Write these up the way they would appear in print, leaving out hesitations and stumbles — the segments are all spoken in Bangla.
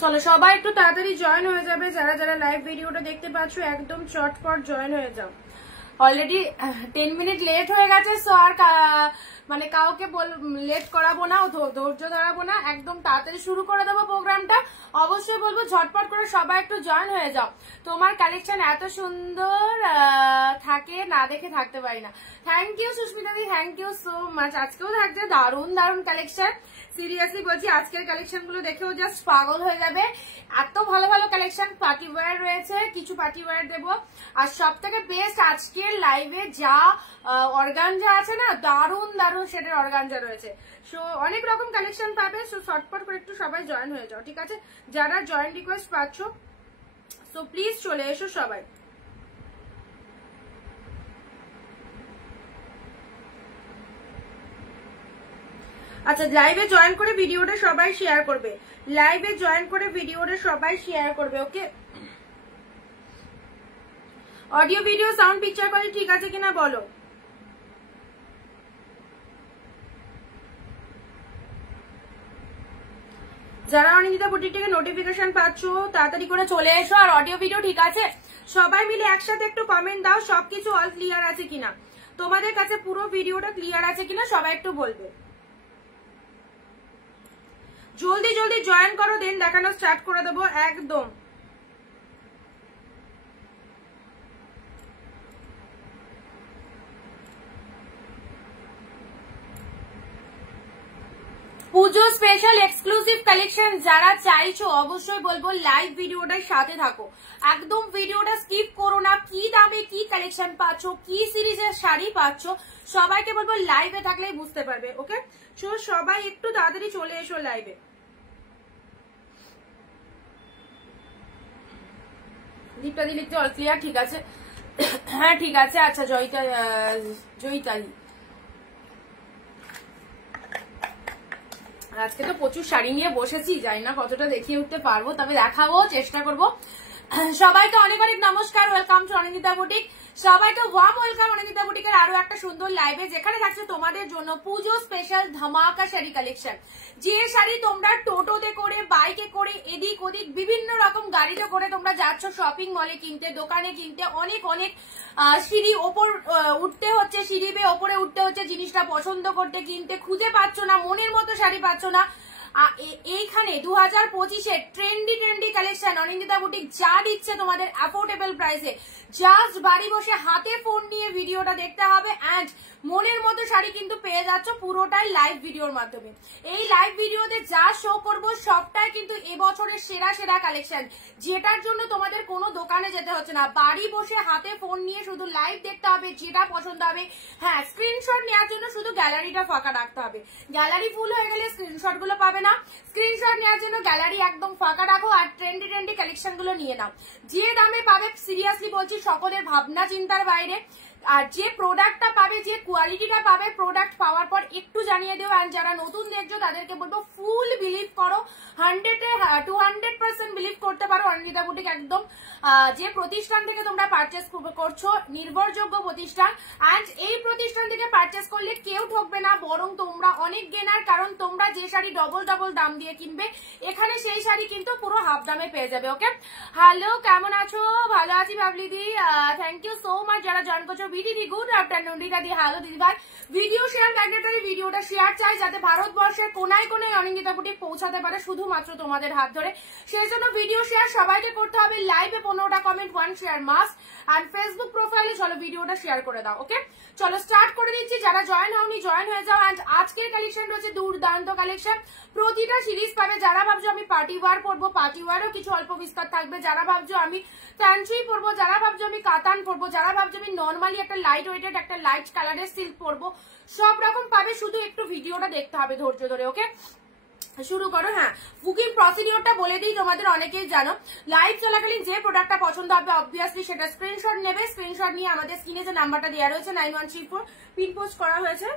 চলো সবাই একটু তাড়াতাড়ি জয়েন হয়ে যাবে, যারা যারা লাইভ ভিডিওটা দেখতে পাচ্ছ একদম চটপট জয়েন হয়ে যাও। অলরেডি 10 মিনিট লেট হয়ে গেছে, সো আর মানে কাউকে লেট করাবো না, ধৈর্য ধরাবো না, একদম তাড়াতাড়ি শুরু করে দেবো প্রোগ্রামটা। অবশ্যই বলবো ঝটপট করে সবাই একটু জয়েন হয়ে যাও। তোমার কালেকশন এত সুন্দর থাকে, না দেখে থাকতে পারি না। থ্যাংক ইউ সুস্মিতা দি, থ্যাংক ইউ সো মাচ। আজকেও থাকছে দারুণ দারুণ কালেকশন। সিরিয়াসলি বলছি, আজকের কালেকশন গুলো দেখেও জাস্ট পাগল হয়ে যাবে। এত ভালো ভালো কালেকশন, পার্টি ওয়্যার রয়েছে, কিছু পার্টি ওয়্যার দেবো। আর সব থেকে বেস্ট আজকের লাইভে যা অর্গানজা আছে না, দারুণ দারুণ সেটার অর্গানজা রয়েছে। সো অনেক রকম কালেকশন পাবে। সো শর্টপট করে একটু সবাই জয়েন হয়ে যাও, ঠিক আছে? যারা জয়েন রিকোয়েস্ট পাচ্ছ সো প্লিজ চলে এসো সবাই। আচ্ছা, লাইভে জয়েন করে ভিডিওটা সবাই শেয়ার করবে, লাইভে জয়েন করে ভিডিওটা সবাই শেয়ার করবে, okay? Audio video sound picture quality ঠিক আছে কিনা বলো। যারা অনিন্দিতা বুটিক থেকে নোটিফিকেশন পাচ্ছ তাড়াতাড়ি করে চলে এসো। আর অডিও ভিডিও ঠিক আছে? সবাই মিলে একসাথে একটু কমেন্ট দাও সবকিছু অল ক্লিয়ার আছে কিনা, তোমাদের কাছে পুরো ভিডিওটা ক্লিয়ার আছে কিনা সবাই একটু বলবে। জলদি জলদি জয়েন করো, দেন দেখানো স্টার্ট করে দেবো একদম। পুজো স্পেশাল এক্সক্লুসিভ কালেকশন যারা চাইছো অবশ্যই বলবো লাইভ ভিডিওটার সাথে থাকো, একদম ভিডিওটা স্কিপ করো না। কি দামে কি কালেকশন পাচ্ছ, কি সিরিজের শাড়ি পাচ্ছ, সবাইকে বলবো লাইভে থাকলেই বুঝতে পারবে, ওকে? সো সবাই একটু তাড়াতাড়ি চলে এসো লাইভে। দীপ্তাদি লিখতে অল ক্লিয়ার, ঠিক আছে? হ্যাঁ ঠিক আছে। আচ্ছা জয়িতালি, আজকে তো প্রচুর শাড়ি নিয়ে বসেছি, জানি না কতটা দেখিয়ে উঠতে পারবো, তবে দেখাবো, চেষ্টা করবো। সবাইকে অনেক অনেক নমস্কার, ওয়েলকাম টু অনিন্দিতা বুটিক। সবাইকে ওয়ার্ম ওয়েলকাম অনিন্দিতা বুটিকের আরো একটা সুন্দর লাইভে, যেখানে থাকছে তোমাদের জন্য পুজো স্পেশাল ধামাকা শাড়ি কালেকশন। যে শাড়ি তোমরা টোটোতে করে, বাইকে করে, এদিক ওদিক বিভিন্ন রকম গাড়িতে করে তোমরা যাচ্ছ শপিং মলে কিনতে, দোকানে কিনতে, অনেক অনেক সিঁড়ি ওপর উঠতে হচ্ছে, সিঁড়ি বেয়ে ওপরে উঠতে হচ্ছে, জিনিসটা পছন্দ করতে কিনতে খুঁজে পাচ্ছ না, মনের মতো শাড়ি পাচ্ছ না। এইখানে 2025-এর ট্রেন্ডি কালেকশন অনিন্দিতা বুটিক যা দিচ্ছে তোমাদের অ্যাফোর্ডেবল প্রাইসে, জাস্ট বাড়ি বসে হাতে ফোন নিয়ে ভিডিওটা দেখতে হবে এন্ড মনের মতো শাড়ি কিন্তু পেয়ে যাচ্ছ পুরোটাই লাইভ ভিডিওর মাধ্যমে। এই লাইভ ভিডিওতে যা শো করবো সবটাই কিন্তু এবছরের সেরা সেরা কালেকশন, যেটার জন্য তোমাদের কোনো দোকানে যেতে হচ্ছে না, বাড়ি বসে হাতে ফোন নিয়ে শুধু লাইভ দেখতে হবে, যেটা পছন্দ হবে। হ্যাঁ, স্ক্রিনশট নেওয়ার জন্য শুধু গ্যালারিটা ফাঁকা রাখতে হবে, গ্যালারি ফুল হয়ে গেলে স্ক্রিনশট গুলো পাবে না। স্ক্রিনশট নেওয়ার জন্য গ্যালারি একদম ফাঁকা রাখো আর ট্রেন্ডি কালেকশন গুলো নিয়ে নাও। যে দামে পাবে সিরিয়াসলি বলছি সকলের ভাবনা চিন্তার বাইরে। আর যে প্রোডাক্টটা পাবে, যে কোয়ালিটিটা পাবে, প্রোডাক্ট পাওয়ার পর একটু জানিয়ে দেও। আর যারা নতুন দেখছো তাদেরকে বলবো ফুল বিলিভ করো, 100% বিলিভ করতে পারো অনিন্দিতা বুটিক একদম যে প্রতিষ্ঠান থেকে তোমরা পারচেস করছো নির্ভরযোগ্য প্রতিষ্ঠান। অ্যান্ড এই প্রতিষ্ঠান থেকে পারচেস করলে কেউ ঠকবে না, বরং তোমরা অনেক গেনার, কারণ তোমরা যে শাড়ি ডবল দাম দিয়ে কিনবে এখানে সেই শাড়ি কিন্তু পুরো হাফ দামে পেয়ে যাবে, ওকে? হ্যালো, কেমন আছো? ভালো আছি বাবলিদি, থ্যাংক ইউ সো মাচ যারা জয়েন করছো। ভিডিদি গুড আফটারনুন, রিতাদি হ্যালো দিদি ভাই। ভিডিও শেয়ার ম্যাগনেটারি, ভিডিওটা শেয়ার চাই যাতে ভারতবর্ষের কোনায় কোনায় অনিন্দিতা বুটিক পৌঁছাতে পারে শুধুমাত্র তোমাদের হাত ধরে। সেই জন্য ভিডিও শেয়ার সবাইকে করতে হবে, লাইভে 15টা কমেন্ট, 1 শেয়ার মাস্ট। আর ফেসবুক প্রোফাইলে চলো ভিডিওটা শেয়ার করে দাও, ওকে? চলো স্টার্ট করে দিচ্ছি, যারা জয়েন হওনি জয়েন হয়ে যাও। অ্যান্ড আজকের কালেকশন রয়েছে দুর্দান্ত কালেকশন, প্রতিটা সিরিজ পাবে। যারা ভাবছো আমি পার্টি ওয়ার পরবো, পার্টি ওয়ারও কিছু অল্প বিস্তার থাকবে। যারা ভাবছো আমি ফ্যান্সি পরবো, যারা ভাবছো আমি কাতান পরবো, যারা ভাবছো আমি নর্মালি একটা লাইট ওয়েটেড একটা লাইট কালারের সিল্ক পরবো, সব রকম পাবে। শুধু একটু ভিডিওটা দেখতে হবে ধৈর্য ধরে, ওকে? শুরু করো। হ্যাঁ, বুকিং প্রসিডিওরটা বলে দিই, তোমাদের অনেকেই জানো। লাইভ চলাকালীন যে প্রোডাক্টটা পছন্দ হবে অবভিয়াসলি সেটা স্ক্রিনশট নেবে। স্ক্রিনশট নিয়ে আমাদের স্ক্রিনে যে নাম্বারটা দেওয়া রয়েছে 9134 পিন পোস্ট করা হয়েছে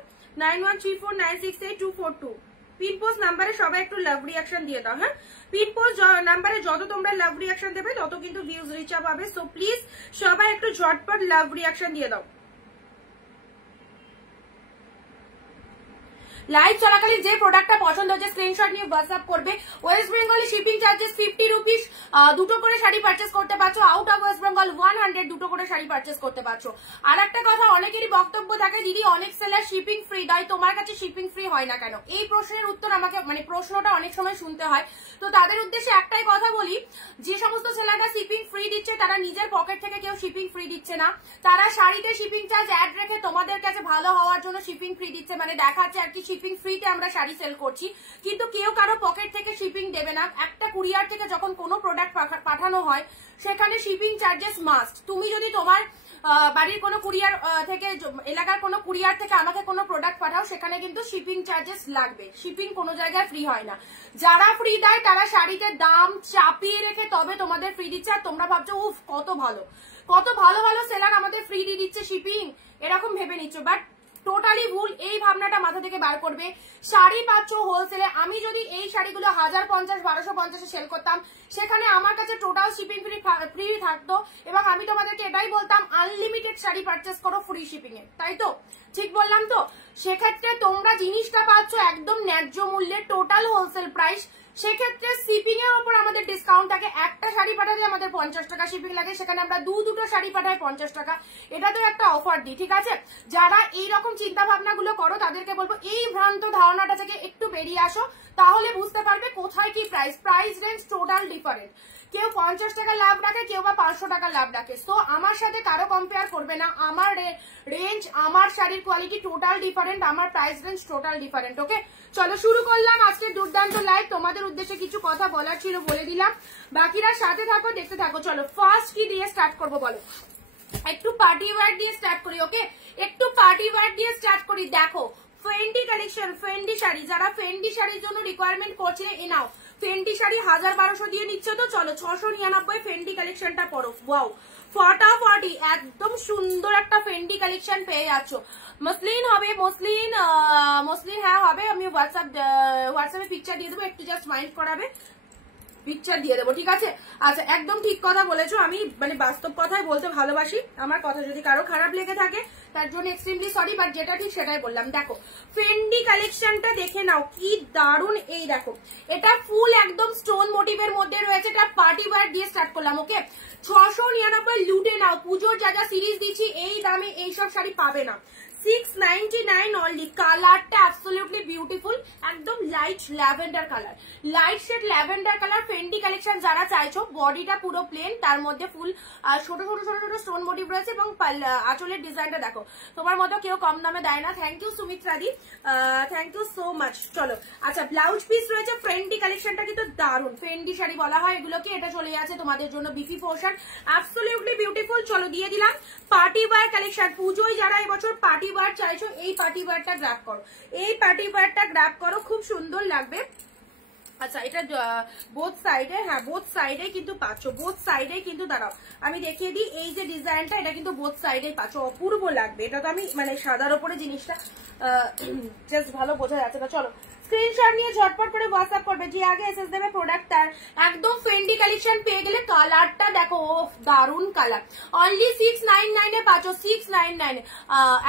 9134968242 পিন পোস্ট নাম্বারে সবাই একটু লাভ রিয়াকশন দিয়ে দাও। হ্যাঁ, পিন পোস্ট নাম্বারে যত তোমরা লাভ রিয়াকশন দেবে তত কিন্তু ভিউজ রিচ আপ হবে। সো প্লিজ সবাই একটু ঝটপট লাভ রিয়াকশন দিয়ে দাও। লাইভ চলাকালীন যে প্রোডাক্টটা পছন্দ হচ্ছে স্ক্রিনশট নিয়ে হোয়াটসঅ্যাপ করবে। ওয়েস্ট বেঙ্গলে শিপিং চার্জেস 50 রুপিস, দুটো করে শাড়ি পারচেস করতে পারছো। আউট অফ ওয়েস্ট বেঙ্গল 100 দুটো করে শাড়ি পারচেস করতে পারছো। আর একটা কথা, অনেকেরই বক্তব্য থাকে দিদি অনেক সেলার শিপিং ফ্রি দেয়, তোমার কাছে শিপিং ফ্রি হয় না কেন? এই প্রশ্নের উত্তর আমাকে মানে প্রশ্নটা অনেক সময় শুনতে হয়। তো তাদের উদ্দেশ্যে একটাই কথা বলি, যে সমস্ত সেলাররা শিপিং ফ্রি দিচ্ছে তারা নিজের পকেট থেকে কেউ শিপিং ফ্রি দিচ্ছে না। তারা শাড়িতে শিপিং চার্জ অ্যাড রেখে তোমাদের কাছে ভালো হওয়ার জন্য শিপিং ফ্রি দিচ্ছে, মানে দেখাচ্ছে আর কি শিপিং ফ্রিতে আমরা শাড়ি সেল করছি, কিন্তু কেউ কারো পকেট থেকে শিপিং দেবে না। একটা কুরিয়ার থেকে যখন কোনো প্রোডাক্ট পাঠানো হয় সেখানে শিপিং চার্জেস মাস্ট। তুমি যদি তোমার বাড়ির কোনো কুরিয়ার থেকে, এলাকার কোনো কুরিয়ার থেকে আমাকে কোনো প্রোডাক্ট পাঠাও, সেখানে কিন্তু শিপিং চার্জেস লাগবে। শিপিং কোনো জায়গায় ফ্রি হয় না। যারা ফ্রি দেয় তারা শাড়িতে দাম চাপিয়ে রেখে তবে তোমাদের ফ্রি দিচ্ছে, আর তোমরা ভাবছো উফ কত ভালো, কত ভালো ভালো সেলার আমাদের ফ্রি দিয়ে দিচ্ছে শিপিং, এরকম ভেবে নিচ্ছ। বাট টোটালি ভুল। এই ভাবনাটা মাথা থেকে বার করবে। শাড়ি পাচ্ছ হোলসেলে। আমি যদি এই শাড়িগুলো 1050 1250 সেল করতাম, সেখানে আমার কাছে টোটাল শিপিং ফ্রি থাকতো, এবং আমি তোমাদেরকে এটাই বলতাম আনলিমিটেড শাড়ি পারচেস করো ফ্রি শিপিং এ, তাই তো? ঠিক বললাম তো? সেক্ষেত্রে তোমরা জিনিসটা পাচ্ছ একদম ন্যায্য মূল্যে, টোটাল হোলসেল প্রাইস। সেক্ষেত্রে শিপিং এর উপর আমাদের ডিসকাউন্ট থাকে। একটা শাড়ি পাঠাতে আমাদের 50 টাকা শিপিং লাগে, সেখানে আমরা দুটো শাড়ি পাঠাই 50 টাকা। এটা তো একটা অফার দিই, ঠিক আছে? যারা এইরকম চিন্তা ভাবনা গুলো করো তাদেরকে বলবো এই ভ্রান্ত ধারণাটা থেকে একটু বেরিয়ে আসো, তাহলে বুঝতে পারবে কোথায় কি প্রাইস রেঞ্জ টোটাল ডিফারেন্ট। কেউ 50 টাকা লাভ রাখে, কেউ বা 500 টাকা লাভ রাখে। তো আমার সাথে কারো কম্পেয়ার করবে না। আমার রেঞ্জ, আমার শাড়ির কোয়ালিটি টোটাল ডিফারেন্ট, আমার প্রাইস রেঞ্জ টোটাল ডিফারেন্ট। ওকে, চলো শুরু করলাম আজকে দুর্দান্ত লাইভ। তোমাদের উদ্দেশ্যে কিছু কথা বলার ছিল, বলে দিলাম। বাকিরা সাথে থাকো, দেখতে থাকো। চলো ফার্স্ট কি দিয়ে স্টার্ট করবো বলো? একটু পার্টি ওয়্যার দিয়ে স্টার্ট করি। ওকে, একটু পার্টি ওয়্যার দিয়ে স্টার্ট করি। দেখো ফেন্ডি কালেকশন, ফেন্ডি শাড়ি। যারা ফেন্ডি শাড়ির জন্য রিকোয়ারমেন্ট করছে, এ নাও ফেন্ডি শাড়ি 1000-1200 দিয়ে নিচ্ছ তো চলো 699 ফেন্ডি কালেকশনটা পরো। ওয়াও, ফটাফটি একদম সুন্দর একটা ফেন্ডি কালেকশন পেয়ে যাচ্ছ। মসলিন হবে, মসলিন হ্যাঁ হবে। আমি হোয়াটসঅ্যাপে পিকচার দিয়ে দেবো, একটু জাস্ট মাইন্ড করাবে, পিকচার দিয়ে দেবো, ঠিক আছে? আচ্ছা, একদম ঠিক কথা বলেছো। আমি মানে বাস্তব কথাই বলতে ভালোবাসি। আমার কথা যদি কারো খারাপ লেগে থাকে তার জন্য এক্সট্রিমলি সরি, বাট যেটা ঠিক সেটাই বললাম। দেখো ফেন্ডি কালেকশনটা দেখে নাও, কি দারুন। এই দেখো, এটা ফুল একদম স্টোন মোটিভের মধ্যে রয়েছে। এটা পার্টি ওয়্যার দিয়ে স্টার্ট করলাম। ওকে, 699 লুটে নাও। পুজোর যা যা সিরিজ দিচ্ছি এই দামে এইসব শাড়ি পাবে না। 699 অনলি। কালারটা অ্যাবসলিউটলি বিউটিফুল, একদম light lavender colour, light shade lavender colour. Fendi collection যারা চাইছো, বডিটা পুরো প্লেন, তার মধ্যে ফুল ছোট ছোট ছোট ছোট স্টোন মোটিভ রয়েছে, এবং আঁচলের ডিজাইনটা দেখো। তোমার মতো কেউ কম দামে দেয় না। থ্যাংক ইউ সুমিত্রা দি, থ্যাংক ইউ সো মাচ। চলো, আচ্ছা ব্লাউজ পিস রয়েছে। ফেন্ডি কালেকশনটা কিন্তু দারুন, ফেন্ডি শাড়ি বলা হয় এগুলোকে। এটা চলে যাচ্ছে তোমাদের জন্য বিফি পোর্শন, অ্যাবসলিউটলি বিউটিফুল। চলো দিয়ে দিলাম পার্টি ওয়্যার কালেকশন। পুজোয় যারা এবছর পার্টি ওয়্যার চাইছো, এই পার্টি ওয়্যারটা গ্র্যাব করো, এই পার্টি ওয়্যারটা গ্র্যাব করো, খুব সুন্দর লাগবে। আচ্ছা, এটা বোথ সাইডে, হ্যাঁ বোথ সাইডে কিন্তু পাচ্ছ, বোথ সাইডে কিন্তু। দাঁড়াও আমি দেখিয়ে দিই, এই যে ডিজাইনটা, এটা কিন্তু বোথ সাইডে পাচ্ছ, অপূর্ব লাগবে। এটা তো আমি মানে সাদার ওপরে জিনিসটা জাস্ট ভালো বোঝা যাচ্ছে না। চলো স্ক্রিনশট নিয়ে ঝটপট করে হোয়াটসঅ্যাপ করবে, যে আগে এসএস দেবে প্রোডাক্ট তার। একদম ফেন্ডি কালেকশন পেয়ে গেলে। কালারটা দেখো, ও দারুন কালার। অনলি 699 এ পাচ্ছ, 699।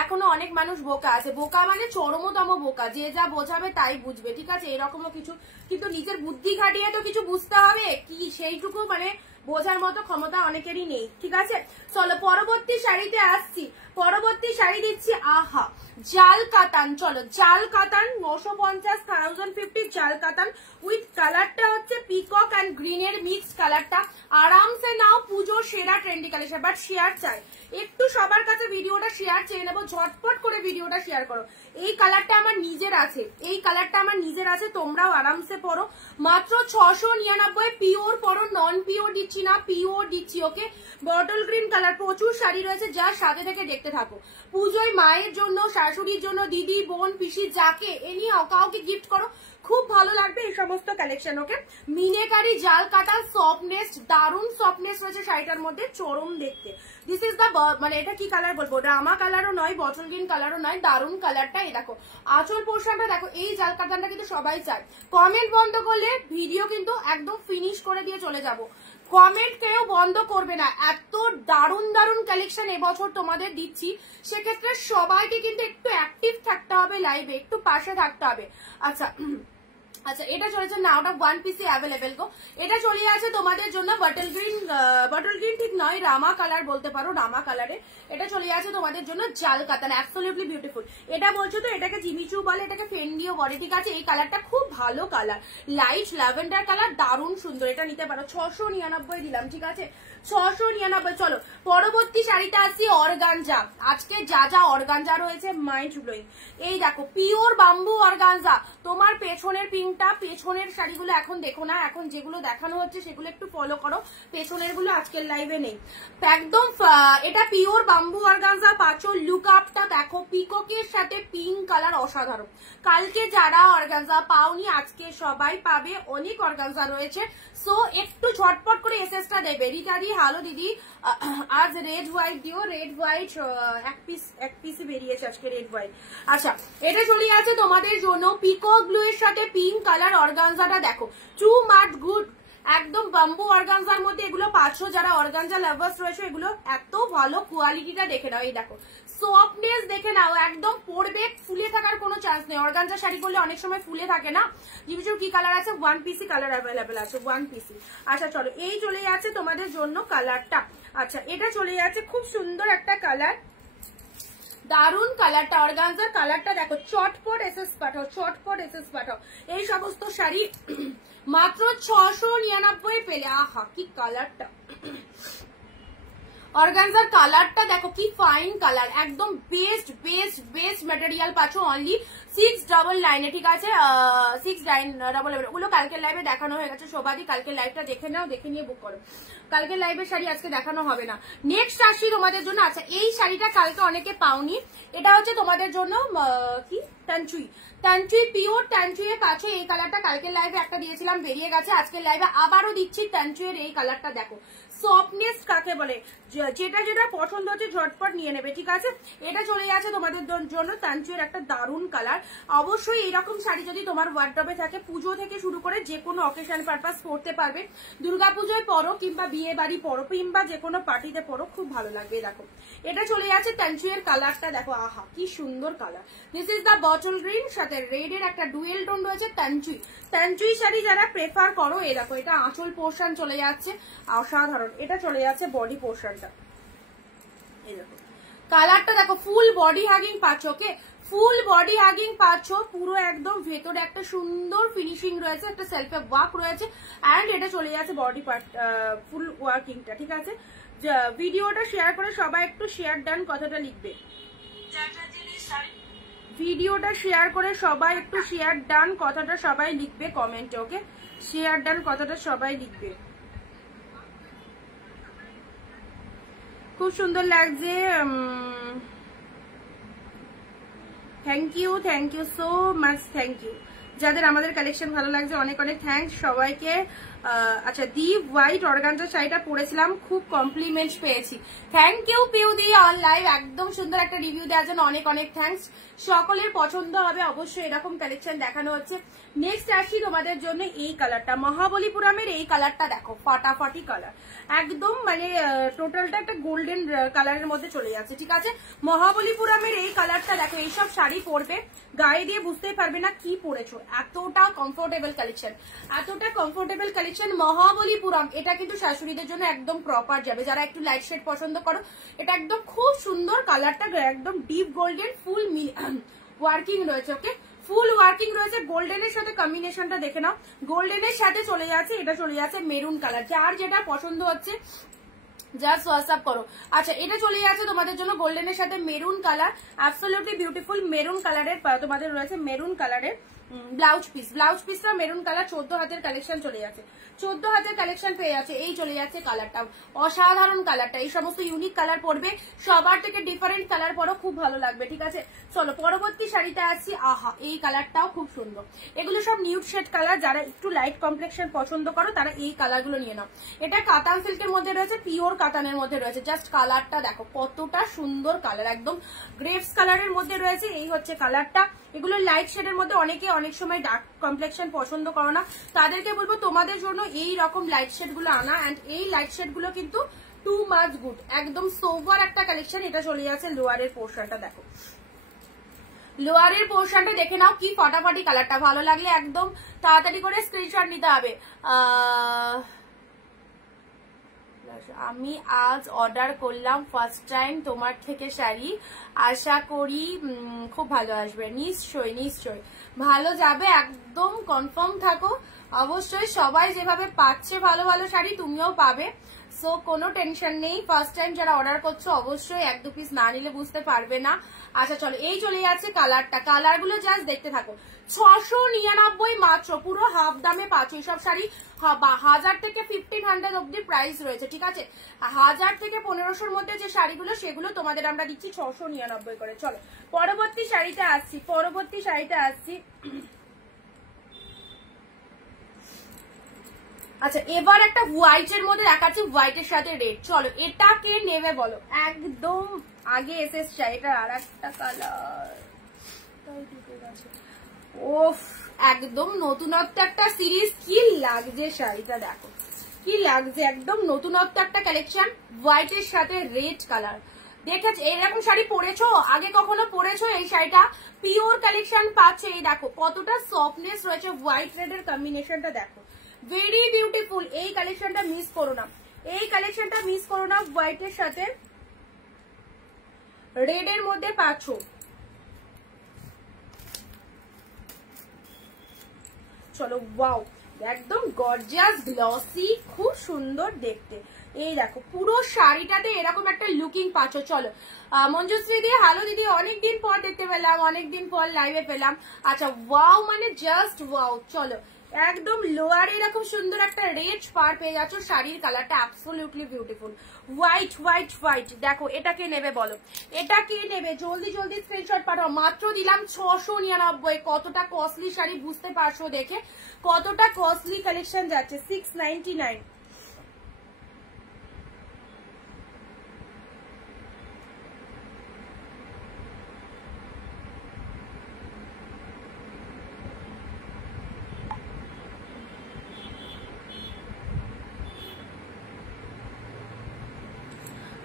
এখনো অনেক মানুষ বোকা আছে, বোকা মানে চরমতম বোকা, যে যা বোঝাবে তাই বুঝবে, ঠিক আছে? এরকমও কিছু, কিন্তু নিজের বুদ্ধি খাটিয়ে তো কিছু বুঝতে হবে, কি সেইটুকু মানে বোঝার মতো ক্ষমতা অনেকেরই নেই, ঠিক আছে? চলো পরবর্তী শাড়িতে আসছি। পরবর্তী শাড়ি দিচ্ছি, আহা জাল কাতান। চলো জাল কাতান 950 1050 জাল কাতান উইথ কালারটা হচ্ছে পিকক অ্যান্ড গ্রিনের মিক্সড কালারটা। আরামসে নাও, পুজোর সেরা ট্রেন্ডি কালেকশন। বাট শেয়ার চাই একটু, সবার কাছে ভিডিওটা শেয়ার চেয়ে নেবো। ঝটপট করে ভিডিওটা শেয়ার করো। এই কালারটা আমার নিজের আছে, এই কালারটা আমার নিজের আছে, তোমরাও আরামসে পরো। মাত্র 699 পিওর পরো, নন পিওর দিচ্ছি না, পিওর দিচ্ছি। ওকে, বটল গ্রিন কালার। প্রচুর শাড়ি রয়েছে, যার সাথে থেকে দেখতে থাকো। পুজোয় মায়ের জন্য, শাশুড়ির জন্য, দিদি বোন পিসি যাকে এনিও কাউকে গিফট করো, খুব ভালো লাগবে এই সমস্ত কালেকশন। ওকে, মিনেকারি জাল কাটা সফটনেস, দারুন সফটনেস রয়েছে শাড়িটার মধ্যে, চরম দেখতে। দিস ইজ দ্য মানে এটা কি কালার বলবো, রামা কালারও নয়, বটল গ্রিন কালারও নয়, দারুন কালারটা। এই দেখো আঁচল পোর্শনটা দেখো, এই জাল কাটানটা কিন্তু সবাই চায়। কমেন্ট বন্ধ করলে ভিডিও কিন্তু একদম ফিনিশ করে দিয়ে চলে যাবো। কমেন্ট কেউ বন্ধ করবে না, এত দারুণ দারুণ কালেকশন এবছর তোমাদের দিচ্ছি। সেক্ষেত্রে সবাইকে কিন্তু একটু অ্যাক্টিভ থাকতে হবে, লাইভে একটু পাশে থাকতে হবে। আচ্ছা আচ্ছা, এটা চলেছে না, ওটা 1 পিসি অ্যাভেলেবেল গো। এটা চলে আছে তোমাদের জন্য বটল গ্রিন ঠিক নয়, রামা কালার বলতে পারো, রামা কালারে এটা চলে আছে তোমাদের জন্য জাল কাতান, অ্যাবসলিউটলি বিউটিফুল। এটা বলছো তো এটাকে জিমিচু বলে, এটাকে ফেন্ডিও বলে, ঠিক আছে। এই কালারটা খুব ভালো কালার, লাইট ল্যাভেন্ডার কালার, দারুণ সুন্দর। এটা নিতে পারো, 699 দিলাম, ঠিক আছে, 699। চলো পরবর্তী শাড়িটা আসছি অর্গানজা। আজকে যা যা অর্গানজা রয়েছে মাইন্ড ব্লোয়িং। এই দেখো পিওর বাম্বু অর্গানজা। তোমার পেছনের পিঙ্কটা, পেছনের শাড়িগুলো এখন দেখো না, এখন যেগুলো দেখানো হচ্ছে সেগুলো একটু ফলো করো, পেছনের গুলো আজকের লাইভে নেই একদম। এটা পিওর বাম্বু অর্গানজা পাচ্ছ। লুক আপটা দেখো, পিককের সাথে পিঙ্ক কালার, অসাধারণ। কালকে যারা অর্গানজা পাওনি আজকে সবাই পাবে, অনেক অর্গানজা রয়েছে। সো একটু ঝটপট করে এসএসটা দেবে। রিটারি হ্যালো দিদি, আজ রেড হোয়াইট দিও, রেড হোয়াইট এক পিসই বেরিয়েছে আজকে রেড হোয়াইট। আচ্ছা, এটা চলে আছে তোমাদের জন্য পিকক ব্লু এর সাথে পিঙ্ক কালার অর্গানজাটা দেখো, টু মাচ গুড, একদম বাম্বু অর্গানজার মধ্যে এগুলো পাচ্ছ। যারা অর্গানজা লাভার্স রয়েছে এগুলো এত ভালো কোয়ালিটিটা দেখে নাও। এই দেখো সফটনেস দেখে নাও, একদম পরবে, ফুলে থাকার কোনো চান্স নেই। অর্গানজা শাড়ি করলে অনেক সময় ফুলে থাকে না। জিমিচুর কি কালার আছে? 1 পিসি কালার অ্যাভেলেবেল আছে, 1 পিসি। আচ্ছা চলো, এই চলে যাচ্ছে তোমাদের জন্য কালারটা। আচ্ছা, এটা চলে যাচ্ছে খুব সুন্দর একটা কালার, দারুন কালারটা, অর্গানজার কালারটা দেখো। চটপট এসএস পাঠাও, চটপট এসএস পাঠাও। এই সমস্ত শাড়ি মাত্র 699 পেলে। আহা কি কালারটা, অর্গানজার কালারটা দেখো কি ফাইন কালার, একদম বেস্ট বেস্ট বেস্ট ম্যাটেরিয়াল পাচ্ছ অনলি 699 এ, ঠিক আছে। 699 ওগুলো কালকের লাইভে দেখানো হয়ে গেছে। সবাই কালকে লাইভটা দেখে নাও, দেখে নিয়ে বুক করো। কালকে লাইভের শাড়ি আজকে দেখানো হবে না। নেক্সট আসছি তোমাদের জন্য। আচ্ছা, এই শাড়িটা কালকে অনেকে পাওনি, এটা হচ্ছে তোমাদের জন্য কি টানচুই, টানচুই পিওর টানচুয়ে পাচ্ছ। এই কালারটা কালকের লাইভে একটা দিয়েছিলাম, বেরিয়ে গেছে। আজকের লাইভে আবারও দিচ্ছি টানচুয়ের এই কালারটা দেখো। সফটনেস কাকে বলে, যেটা যেটা পছন্দ হচ্ছে ঝটপট নিয়ে নেবে, ঠিক আছে। এটা চলে যাচ্ছে তোমাদের জন্য টানচুয়ের একটা দারুণ কালার। অবশ্যই এরকম শাড়ি যদি তোমার ওয়ার্ড্রবে থাকে, পুজো থেকে শুরু করে যে কোনো অকেশন পারপাস পরতে পারবে। দুর্গাপুজোয় পরো কিংবা বিয়ে বাড়ি পরো কিংবা যে কোনো পার্টিতে পরো, খুব ভালো লাগবে। দেখো এটা চলে যাচ্ছে টানচুয়ের কালারটা দেখো, আহা কি সুন্দর colour. This is the bottle green, সাথে রেড এর একটা ডুয়েল টোন রয়েছে। টানচুই, টানচুই শাড়ি যারা প্রেফার করো, এই দেখো এটা আঁচল পোর্শন চলে যাচ্ছে, অসাধারণ। এটা চলে যাচ্ছে বডি পোর্শনটা, এই দেখো কালারটা দেখো, ফুল বডি হাগিং পাচ্ছ। ওকে, ফুল বডি হাগিং পাচ্ছ, পুরো একদম ভেতরে একটা সুন্দর ফিনিশিং রয়েছে, একটা সেলফে ওয়ার্ক রয়েছে। অ্যান্ড এটা চলে যাচ্ছে বডি পার্ট ফুল ওয়ার্কিংটা, ঠিক আছে। ভিডিওটা শেয়ার করে সবাই একটু শেয়ার ডান কথাটা লিখবে। ভিডিওটা শেয়ার করে সবাই একটু শেয়ার ডান কথাটা সবাই লিখবে কমেন্টে। ওকে, শেয়ার ডান কথাটা সবাই লিখবে। খুব সুন্দর লাগছে, thank you so much, thank you. যাদের আমাদের কালেকশন ভালো লাগছে অনেক অনেক থ্যাংকস সবাইকে। আচ্ছা, ডিপ হোয়াইট অর্গানজা শাড়িটা পরেছিলাম, খুব কমপ্লিমেন্ট পেয়েছি। থ্যাংক ইউ পিউদি অন লাইভ, একদম সুন্দর একটা রিভিউ দেওয়ার জন্য অনেক অনেক থ্যাংকস। সকলের পছন্দ হবে অবশ্যই, এরকম কালেকশন দেখানো হচ্ছে। নেক্সট আসি তোমাদের জন্য এই কালারটা, মহাবলীপুরমের এই কালারটা দেখো, ফাটাফাটি কালার, একদম মানে টোটালটা একটা গোল্ডেন কালারের মধ্যে চলে যাচ্ছে, ঠিক আছে। মহাবলীপুরমের এই কালারটা দেখো, এইসব শাড়ি পরবে গায়ে দিয়ে বুঝতেই পারবে না কি পরেছো, এতটা কমফোর্টেবল কালেকশন, এতটা কমফোর্টেবল কালেকশন। মহাবলীপুরম, এটা কিন্তু শাশুড়িদের জন্য একদম প্রপার যাবে, যারা একটু লাইট শেড পছন্দ করো। এটা একদম খুব সুন্দর কালারটা, একদম ডিপ গোল্ডেন, ফুল ওয়ার্কিং রয়েছে। ওকে, ফুল ওয়ার্কিং রয়েছে, গোল্ডেনের সাথে কম্বিনেশনটা দেখে নাও। গোল্ডেনের সাথে চলে যাচ্ছে, এটা চলে যাচ্ছে মেরুন কালার, যার যেটা পছন্দ হচ্ছে জাস্ট হোয়াটসঅ্যাপ করো। আচ্ছা, এটা চলে যাচ্ছে তোমাদের জন্য গোল্ডেনের সাথে maroon colour, absolutely beautiful maroon কালারের তোমাদের রয়েছে মেরুন কালারের ব্লাউজ পিস। ব্লাউজ পিসটা মেরুন কালার, 14 হাতের কালেকশন চলে যাচ্ছে, 14 হাতের কালেকশন পেয়ে যাচ্ছে। এই চলে যাচ্ছে কালারটা, অসাধারণ কালারটা। এই সমস্ত ইউনিক কালার পরবে, সবার থেকে ডিফারেন্ট কালার পরো, খুব ভালো লাগবে, ঠিক আছে। চলো পরবর্তী শাড়িটা আসছি। আহা, এই কালারটাও খুব সুন্দর। এগুলো সব নিউড শেড কালার, যারা একটু লাইট কমপ্লেক্সন পছন্দ করো তারা এই কালারগুলো নিয়ে নাও। এটা কাতান সিল্কের মধ্যে রয়েছে, পিওর কাতানের মধ্যে রয়েছে। জাস্ট কালারটা দেখো কতটা সুন্দর কালার, একদম গ্রেপস কালারের মধ্যে রয়েছে। এই হচ্ছে কালারটা। এগুলো লাইট শেডের মধ্যে অনেকে অনেক সময় ডার্ক কমপ্লেকশন পছন্দ করো না, তাদেরকে বলবো তোমাদের জন্য এই রকম লাইট শেড গুলো আনা। অ্যান্ড এই লাইট শেড গুলো কিন্তু টু মাচ গুড, একদম সোভার একটা কালেকশন। এটা চলে যাচ্ছে লোয়ারের পোর্শনটা, দেখো লোয়ারের পোর্শনটা দেখে নাও কি ফটাফটি কালারটা। ভালো লাগলে একদম তাড়াতাড়ি করে স্ক্রিনশট নিতে হবে। আমি আজ অর্ডার করলাম ফার্স্ট টাইম তোমার থেকে শাড়ি, আশা করি খুব ভালো আসবে। নিশ্চয়ই নিশ্চয়ই ভালো যাবে, একদম কনফার্ম থাকো। অবশ্যই সবাই যেভাবে পাচ্ছে ভালো ভালো শাড়ি তুমিও পাবে, সো কোনো টেনশন নেই। ফার্স্ট টাইম যারা অর্ডার করছো অবশ্যই 1-2 পিস না নিলে বুঝতে পারবে না। আচ্ছা চলো, এই চলে যাচ্ছে কালারটা, কালারগুলো জাস্ট দেখতে থাকো। 699 মাত্র, পুরো হাফ দামে পাচ্ছ এইসব শাড়ি। 1000 থেকে 1500 অব্দি প্রাইস রয়েছে, ঠিক আছে। 1000 থেকে 1500-র মধ্যে যে শাড়িগুলো সেগুলো তোমাদের আমরা দিচ্ছি 699 করে। চলো পরবর্তী শাড়িতে আসছি। আচ্ছা এবার একটা হোয়াইট এর মধ্যে দেখাচ্ছি, হোয়াইটের সাথে রেড। চলো এটা কে নেবে বলো, একদম আগে এসেছে। এটা আর একটা কালার, ওফ একদম নতুনত্ব একটা সিরিজ। কি লাগছে শাড়িটা, দেখো কি লাগছে, একদম নতুনত্ব একটা কালেকশন। হোয়াইটের সাথে রেড কালার, দেখেছো এরকম শাড়ি পরেছো আগে, কখনো পরেছো এই শাড়িটা? পিওর কালেকশন পাচ্ছে। এই দেখো কতটা সফটনেস রয়েছে, হোয়াইট রেড এর কম্বিনেশনটা দেখো, ভেরি বিউটিফুল। এই কালেকশনটা মিস করো না, এই কালেকশনটা মিস করো না। হোয়াইটের সাথে রেড এর মধ্যে পাচ্ছ। চলো ওয়াও, একদম গর্জিয়াস গ্লসি, খুব সুন্দর দেখতে। এই দেখো পুরো শাড়িটাতে এরকম একটা লুকিং পাচ্ছ। চলো মঞ্জুশ্রী দি, হ্যালো দিদি, অনেকদিন পর দেখতে পেলাম, অনেকদিন পর লাইভে পেলাম। আচ্ছা ওয়াও মানে জাস্ট ওয়াও। চলো একদম লোয়ারে এরকম সুন্দর একটা রেড পার পেয়ে যাচ্ছ। শাড়ির কালারটা absolutely beautiful. White white white, দেখো এটা কে নেবে বলো, এটা কে নেবে? জলদি জলদি স্ক্রিনশট পাঠাও। মাত্র দিলাম 699। কতটা কস্টলি শাড়ি বুঝতে পারছো দেখে, কতটা কস্টলি কালেকশন যাচ্ছে। 699।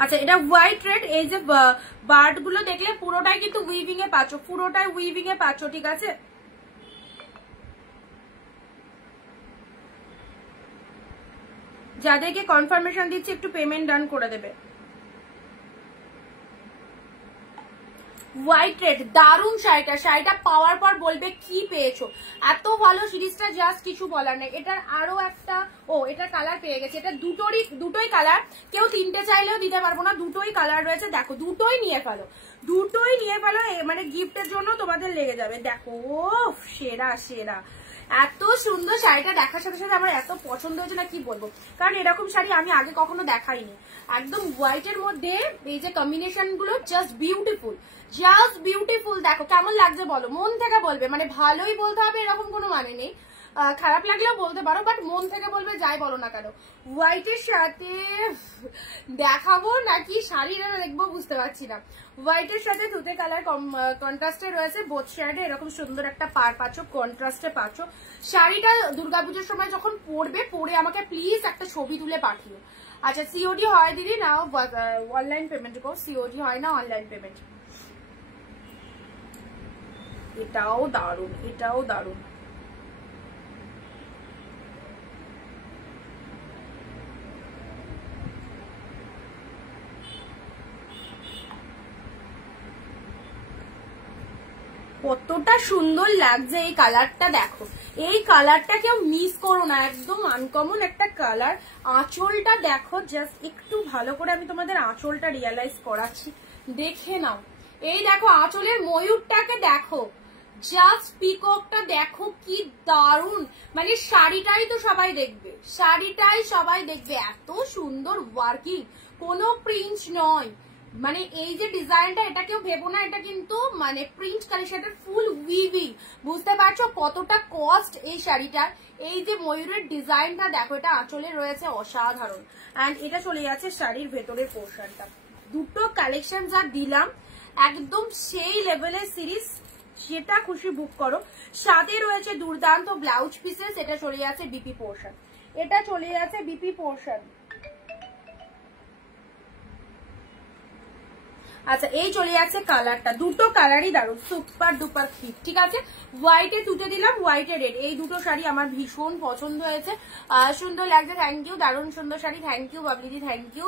আচ্ছা এটা হোয়াইট রেড, এই যে বার্ড গুলো দেখলে পুরোটাই কিন্তু উইভিং এ পাচ্ছ, পুরোটাই উইভিং এ পাচ্ছ, ঠিক আছে। যাদেরকে কনফার্মেশন দিচ্ছি একটু পেমেন্ট ডান করে দেবে। হোয়াইট রেড, দারুণ শাড়িটা। শাড়িটা পাওয়ার পর বলবে কি পেয়েছো, এত ভালো সিরিজটা, জাস্ট কিছু বলার নেই। এটার আরো একটা, এটার কালার পেয়ে গেছে। এটা দুটোই কালার, কেউ তিনটে চাইলেও দিতে পারবো না, দুটোই কালার রয়েছে। দেখো দুটোই নিয়ে ফেলো, দুটোই নিয়ে ফেলো, মানে গিফটের জন্য তোমাদের লেগে যাবে। দেখো সেরা সেরা, এত সুন্দর শাড়িটা দেখার সাথে সাথে আমার এত পছন্দ হয়েছে না কি বলবো, কারণ এরকম শাড়ি আমি আগে কখনো দেখাইনি। একদম হোয়াইট এর মধ্যে এই যে কম্বিনেশন গুলো জাস্ট বিউটিফুল, জাস্ট বিউটিফুল। দেখো কেমন লাগছে বলো, মন থেকে বলবে, মানে ভালোই বলতে হবে এরকম কোনো মানে নেই, খারাপ লাগলেও বলতে পারো, বাট মন থেকে বলবে যাই বলো না কেন। হোয়াইটের সাথে দেখাবো নাকি শাড়িটা দেখবো বুঝতে পারছি না। হোয়াইটের সাথে তুতে কালার কন্ট্রাস্টে রয়েছে, বোথ সাইডে এরকম সুন্দর একটা পার পাচ্ছ, কন্ট্রাস্টে পাচ্ছ। শাড়িটা দুর্গাপুজোর সময় যখন পরে আমাকে প্লিজ একটা ছবি তুলে পাঠিও। আচ্ছা সিওডি হয় দিদি না অনলাইন পেমেন্ট করো, সিওডি হয় না অনলাইন পেমেন্ট। এটাও দারুণ, এটাও দারুণ। কতটা সুন্দর লাগছে এই কালারটা, দেখো এই কালারটা কেউ মিস করো না, একদম আনকমন একটা কালার। আঁচলটা দেখো, জাস্ট একটু ভালো করে আমি তোমাদের আঁচলটা রিয়ালাইজ করাচ্ছি, দেখে নাও। এই দেখো আঁচলের ময়ূরটাকে দেখো, জাস্ট পিককটা দেখো কি দারুণ। মানে শাড়িটাই তো সবাই দেখবে, শাড়িটাই সবাই দেখবে, এত সুন্দর ওয়ার্কিং, কোনো প্রিন্ট নয়। মানে এই যে ডিজাইনটা, এটা কেউ ভেবো না এটা কিন্তু মানে প্রিন্ট কালেকশন, ফুল উইভিং। বুঝতে পারছো কতটা কস্ট এই শাড়িটার। এই যে ময়ূরের ডিজাইনটা দেখো, এটা আঁচলে রয়েছে, অসাধারণ। অ্যান্ড এটা চলে যাচ্ছে শাড়ির ভেতরের পোর্শনটা। দুটো কালেকশন যা দিলাম একদম সেই লেভেলের সিরিজ, যেটা খুশি বুক করো। সাথে রয়েছে দুর্দান্ত ব্লাউজ পিসেস, এটা চলে যাচ্ছে বিপি পোর্শন, এটা চলে যাচ্ছে বিপি পোর্শন। আচ্ছা এই চলে যাচ্ছে কালারটা, দুটো কালারই দারুণ, সুপার ডুপার হিট। ঠিক আছে, হোয়াইটে তুতে দিলাম, হোয়াইটে রেড, এই দুটো শাড়ি আমার ভীষণ পছন্দ হয়েছে, সুন্দর লাগছে। থ্যাংক ইউ, দারুণ সুন্দর শাড়ি, থ্যাংক ইউ বাবলিদি, থ্যাংক ইউ,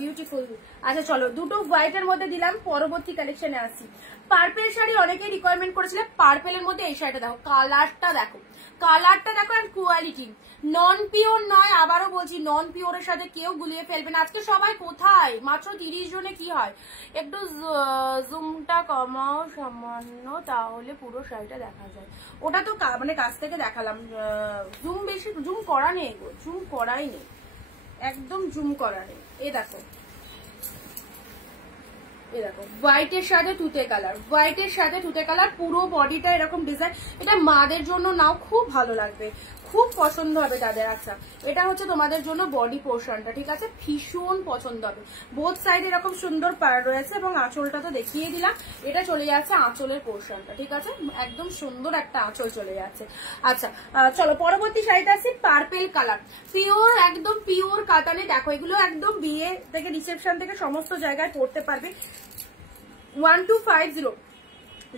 বিউটিফুল। আচ্ছা চলো, দুটো হোয়াইটের মধ্যে দিলাম, পরবর্তী কালেকশনে আসছি। পার্পেল শাড়ি অনেকেই রিকোয়ারমেন্ট করেছিল, পার্পেলের মধ্যে এই শাড়িটা দেখো, কালারটা দেখো, কালারটা দেখো, আর কোয়ালিটি নন পিওর নয়, আবারও বলছি নন পিওরের সাথে কেউ গুলিয়ে ফেলবে না। আজকে সবাই কোথায়, মাত্র 30 জনে কি হয়, একটু জুমটা কমাও সামান্য, তাহলে পুরো শাড়িটা দেখা যায়। ওটা তো মানে কাছ থেকে দেখালাম, জুম বেশি জুম করা নেই গো, জুম করাই নেই, একদম জুম করা নেই। এ দেখো, এ দেখো হোয়াইটের সাথে তুতে কালার, হোয়াইটের সাথে তুতে কালার, পুরো বডিটা এরকম ডিজাইন। এটা মাদের জন্য নাও, খুব ভালো লাগবে, খুব পছন্দ হবে তাদের। আচ্ছা এটা হচ্ছে তোমাদের জন্য বডি পোর্শনটা, ঠিক আছে, ভীষণ পছন্দ হবে। বোথ সাইড এরকম সুন্দর পার রয়েছে, এবং আঁচলটা তো দেখিয়ে দিলাম, এটা চলে যাচ্ছে আঁচলের পোর্শনটা, ঠিক আছে, একদম সুন্দর একটা আঁচল চলে যাচ্ছে। আচ্ছা চলো পরবর্তী শাড়িটা আছে পার্পেল কালার, পিওর, একদম পিওর কাতানে। দেখো এগুলো একদম বিয়ে থেকে রিসেপশন থেকে সমস্ত জায়গায় পড়তে পারবে। 1250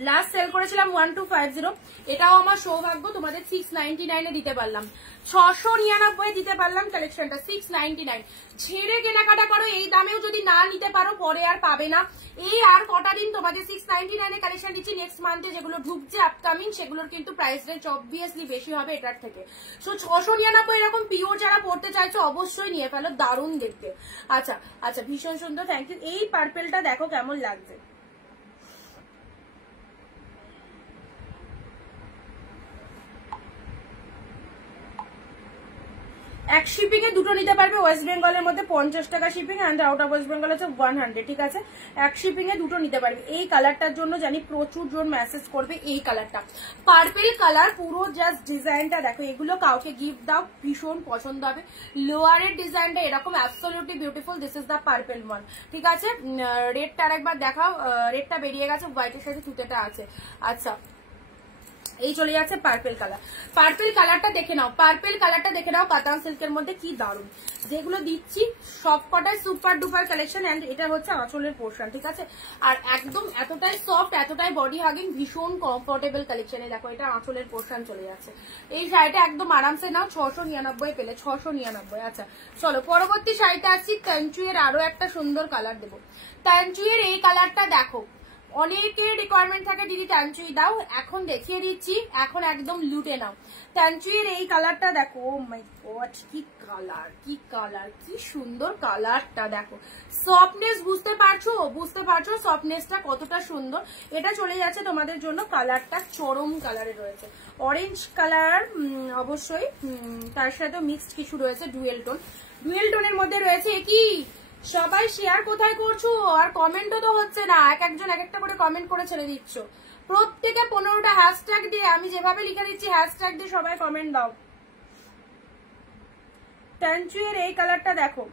লাস্ট সেল করেছিলাম 1250, এটাও আমার সৌভাগ্য, তোমাদের 699 দিতে পারলাম, 699 দিতে পারলাম কালেকশনটা, 699। ছেড়ে কেনাকাটা করো, এই দামেও যদি না নিতে পারো পরে আর পাবে না। এই আর কটা দিন তোমাদের 699 কালেকশন দিচ্ছি, নেক্সট মান্থে যেগুলো ঢুকছে আপকামিং সেগুলোর কিন্তু প্রাইস রেঞ্জ অবভিয়াসলি বেশি হবে এটার থেকে। সো 699 এরকম পিওর যারা পড়তে চাইছো অবশ্যই নিয়ে ফেলো, দারুণ দেখতে। আচ্ছা আচ্ছা ভীষণ সুন্দর, থ্যাংক ইউ। এই পার্পেলটা দেখো কেমন লাগছে, এক শিপিং এ দুটো নিতে পারবে। ওয়েস্ট বেঙ্গলের মধ্যে 50 টাকা shipping, and out of West Bengal হচ্ছে 100, ঠিক আছে, এক শিপিং এ দুটো নিতে পারবে। এই কালারটার জন্য জানি প্রচুর জন মেসেজ করবে, এই কালারটা পার্পেল কালার, পুরো জাস্ট ডিজাইনটা দেখো, এগুলো কাউকে গিফট দাও, ভীষণ পছন্দ হবে। লোয়ারের ডিজাইনটা এরকম absolutely beautiful, this is the purple one, ঠিক আছে। রেডটা একবার দেখাও, রেডটা বেরিয়ে গেছে, হোয়াইটের সাথে তুতেটা আছে। আচ্ছা এই চলে যাচ্ছে পার্পেল কালার, পার্পেল কালারটা দেখে নাও, পার্পেল কালারটা দেখে নাও, কাতান সিল্কের মধ্যে কি দারুণ। যেগুলো দিচ্ছি সব কটাই সুপার ডুপার কালেকশন, এন্ড এটা হচ্ছে আঁচলের পোর্শন, ঠিক আছে, আর একদম এতটাই সফট, এতটাই বডি হাগিং, ভীষণ কমফোর্টেবল কালেকশনে। দেখো এটা আঁচলের পোর্শন চলে যাচ্ছে, এই শাড়িটা একদম আরামসে নাও, 699 পেলে, 699। আচ্ছা চলো পরবর্তী শাড়িটা আসছি, তানচুয়ের আরো একটা সুন্দর কালার দেবো। তানচুয়ের এই কালারটা দেখো, অনেকের রিকোয়ারমেন্ট থাকে দিদি তানচুই দাও, এখন দেখিয়ে দিচ্ছি, এখন একদম লুটে নাও। তানচুইয়ের এই কালারটা দেখো, ও মাই গড কি কালার, কি কালার, কি সুন্দর কালারটা দেখো, সফটনেস বুঝতে পারছো, বুঝতে পারছো সফটনেসটা কতটা সুন্দর। এটা চলে যাচ্ছে তোমাদের জন্য, কালারটা চরম কালারে রয়েছে, অরেঞ্জ কালার অবশ্যই, তার সাথে মিক্সড কিছু রয়েছে, ডুয়েল টোন, ডুয়েল টোনের মধ্যে রয়েছে। কি সবাই শেয়ার কোথায় করছো, আর কমেন্টও তো হচ্ছে না, এক একজন এক একটা করে কমেন্ট করে ছেড়ে দিচ্ছ। প্রত্যেকে 15টা হ্যাশট্যাগ দিয়ে, আমি যেভাবে লিখে দিচ্ছি হ্যাশট্যাগ দিয়ে সবাই কমেন্ট দাও। তানচুয়ের এই কালারটা দেখো,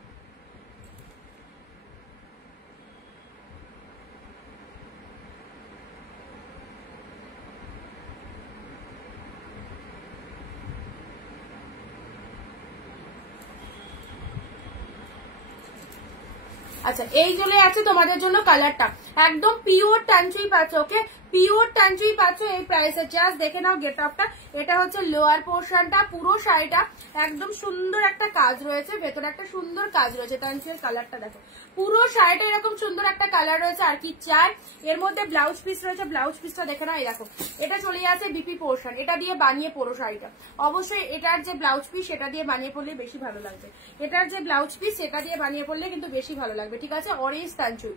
আচ্ছা এই চলে আছে তোমাদের জন্য কালারটা, একদম পিওর তানচুই পাচ্ছ, ওকে, পিওর তানচুই পাচ্ছ এই প্রাইসে। জাস্ট দেখে নাও গেট আপটা, এটা হচ্ছে লোয়ার পোর্শনটা, পুরো শাড়িটা একদম সুন্দর একটা কাজ রয়েছে, ভেতরে একটা সুন্দর কাজ রয়েছে। তানচুইয়ের কালারটা দেখো, পুরো শাড়িটা এরকম সুন্দর একটা কালার রয়েছে, আর কি চাই। এর মধ্যে ব্লাউজ পিস রয়েছে, ব্লাউজ পিসটা দেখে নাও, এই দেখো এটা চলে যাচ্ছে বিপি পোর্শন, এটা দিয়ে বানিয়ে পরো শাড়িটা। অবশ্যই এটার যে ব্লাউজ পিস সেটা দিয়ে বানিয়ে পরলে বেশি ভালো লাগবে, এটার যে ব্লাউজ পিস সেটা দিয়ে বানিয়ে পরলে কিন্তু বেশি ভালো লাগবে, ঠিক আছে। অরেঞ্জ তানচুই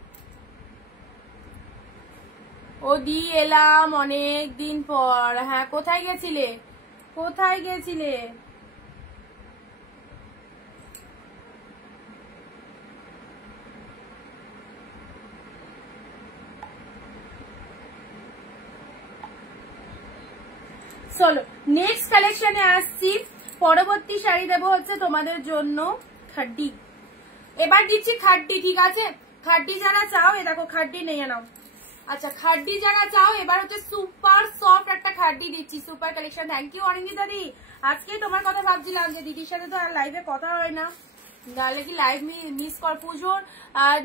ও দিয়ে এলাম অনেক দিন পর। হ্যাঁ কোথায় গেছিলে, কোথায় গেছিলে? চলো নেক্সট কালেকশনে আসছি, পরবর্তী শাড়ি দেবো হচ্ছে তোমাদের জন্য খাড্ডি, এবার দিচ্ছি খাড্ডি, ঠিক আছে। খাড্ডি যারা চাও, এ দেখো খাড্ডি নিয়ে নাও, আচ্ছা খাড্ডি যারা চাও এবার হচ্ছে সুপার সফট একটা খাড্ডি দিচ্ছি, সুপার কালেকশন। থ্যাংক ইউ অরিন্দিতা দি, আজকে তোমার কথা ভাবছিলাম যে দিদির সাথে তো আর লাইভে কথা হয় না, নাহলে কি লাইভ মিস কর। পুজোর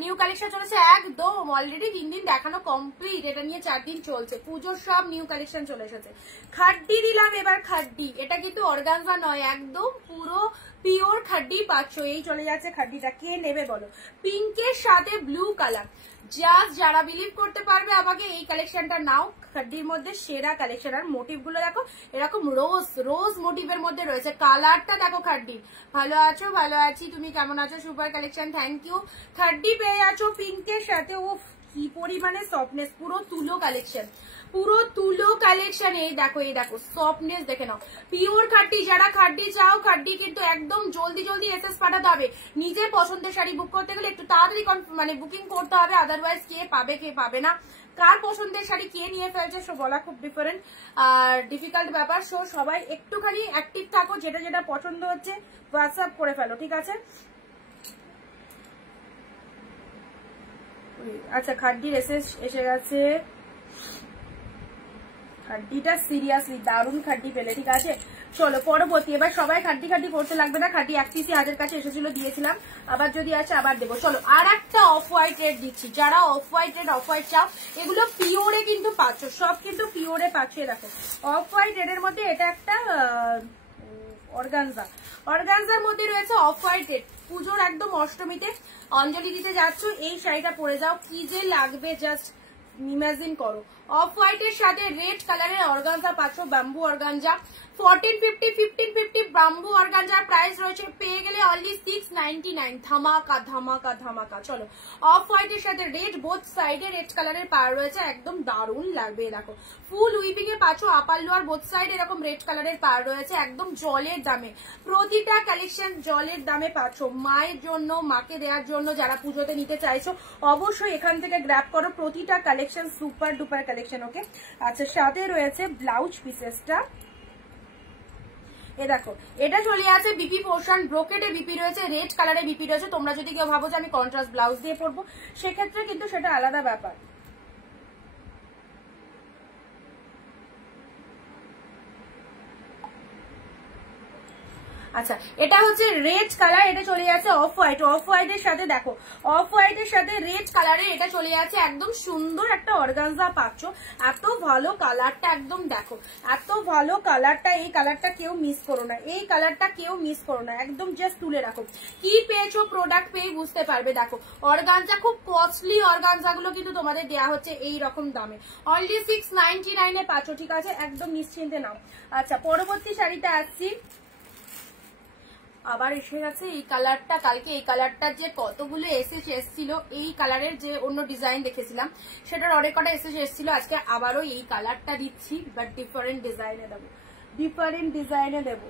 নিউ কালেকশন চলেছে একদম, অলরেডি 3 দিন দেখানো কমপ্লিট, এটা নিয়ে 4 দিন চলছে। পুজোর সব নিউ কালেকশন চলে এসেছে। খাড্ডি দিলাম এবার খাড্ডি, এটা কিন্তু অর্গানজা নয়, একদম পুরো পিওর খাড্ডি পাচ্ছ। এই চলে যাচ্ছে খাড্ডিটা, কে নেবে বলো? পিঙ্কের সাথে ব্লু কালার, জাস্ট যারা বিলিভ করতে পারবে আমাকে এই কালেকশনটা নাও। খাড্ডির মধ্যে সেরা কালেকশন, আর মোটিভ গুলো দেখো এরকম রোজ রোজ মোটিভের মধ্যে রয়েছে। কালারটা দেখো খাড্ডির। ভালো আছো? ভালো আছি, তুমি কেমন আছো? Super collection, thank you. খাড্ডি পেয়ে যাচ্ছ পিঙ্কের সাথে, উফ কি পরিমাণে সফটনেস, পুরো তুলো কালেকশন, পুরো তুলো কালেকশন। এই দেখো সফটনেস দেখে নাও, পিওর খাড্ডি। যারা খাড্ডি চাও, খাড্ডি কিন্তু একদম জলদি জলদি এসএস পাঠাতে হবে। নিজের পছন্দের শাড়ি বুক করতে গেলে একটু তাড়াতাড়ি মানে বুকিং করতে হবে, আদারওয়াইজ কে পাবে কে পাবে না। কার পছন্দের শাড়ি কে নিয়ে ফেলছে সো বলা খুব ডিফারেন্ট আর ডিফিকাল্ট ব্যাপার। সো সবাই একটুখানি অ্যাক্টিভ থাকো, যেটা যেটা পছন্দ হচ্ছে হোয়াটসঅ্যাপ করে ফেলো, ঠিক আছে? আচ্ছা খাড্ডির এসে গেছে। খাড্ডিটা সিরিয়াসলি দারুণ খাড্ডি পেলে, ঠিক আছে? চলো পরবর্তী, এবার সবাই খাড্ডি খাড্ডি করতে লাগবে না। খাড্ডি এক পিসি হাতের কাছে এসেছিল, দিয়েছিলাম, আবার যদি আছে আবার দেবো। চলো আর একটা অফ হোয়াইট রেড দিচ্ছি। যারা of white red off white চাও, এগুলো পিওরে কিন্তু পাচ্ছ, সব কিন্তু পিওরে পাচ্ছ। দেখো অফ হোয়াইট রেড এর মধ্যে এটা একটা অর্গানজা, অর্গানজার মধ্যে রয়েছে অফ হোয়াইট রেড। পুজোর একদম অষ্টমীতে অঞ্জলি দিতে যাচ্ছ, এই শাড়িটা পরে যাও, কি যে লাগবে জাস্ট ইমাজিন করো। অফ হোয়াইট এর সাথে রেড কালারের অর্গানজা পাচ্ছ, bamboo organza. 1450 bamboo organza price রয়েছে, পেয়ে গেলে অনলি 699। ধামাকা ধামাকা ধামাকা। চলো অফ হোয়াইট এর সাথে রেড, বোথ সাইডে রেড কালারের পার রয়েছে, একদম দারুণ লাগবে। দেখো ফুল উইপিং এ পাচ্ছ, আপার লোয়ার বোথ সাইড এরকম রেড কালারের পার রয়েছে, একদম জলের দামে। প্রতিটা কালেকশন জলের দামে পাচ্ছ। মায়ের জন্য, মাকে দেওয়ার জন্য যারা পুজোতে নিতে চাইছো অবশ্যই এখান থেকে গ্র্যাব করো। প্রতিটা কালেকশন সুপার ডুপার কালেকশন, ওকে? আচ্ছা সাথে রয়েছে ব্লাউজ পিসেসটা, এ দেখো এটা চলে আছে বিপি পোর্শন, ব্রোকেটে বিপি রয়েছে, রেড কালারে বিপি রয়েছে। তোমরা যদি কেউ ভাবো যে আমি কন্ট্রাস্ট ব্লাউজ দিয়ে পরবো, সেক্ষেত্রে কিন্তু সেটা আলাদা ব্যাপার। আচ্ছা এটা হচ্ছে রেড কালার, এটা চলে যাচ্ছে অফ হোয়াইট। অফ হোয়াইট এর সাথে দেখো, অফ হোয়াইট এর সাথে রেড কালারে এটা চলে যাচ্ছে, একদম সুন্দর একটা অর্গানজা পাচ্ছ। এত ভালো কালারটা, একদম দেখো এত ভালো কালারটা, এই কালারটা কেউ মিস করো না, এই কালারটা কেউ মিস করো না, একদম জাস্ট তুলে রাখো। কি পেয়েছো প্রোডাক্ট পেয়ে বুঝতে পারবে। দেখো অর্গানজা, খুব কস্টলি অর্গানজা গুলো কিন্তু তোমাদের দেওয়া হচ্ছে এই রকম দামে, অনলি 699 এ পাচ্ছ, ঠিক আছে? একদম নিশ্চিন্তে নাও। আচ্ছা পরবর্তী শাড়িতে আসছি, আবার এসে গেছে এই কালারটা। কালকে এই কালারটার যে কতগুলো এসেছিল, এই কালারের যে অন্য ডিজাইন দেখেছিলাম সেটার অনেক কটা এসেছিল, আজকে আবারও এই কালারটা দিচ্ছি, বাট ডিফারেন্ট ডিজাইনে দেবো, ডিফারেন্ট ডিজাইনে দেবো।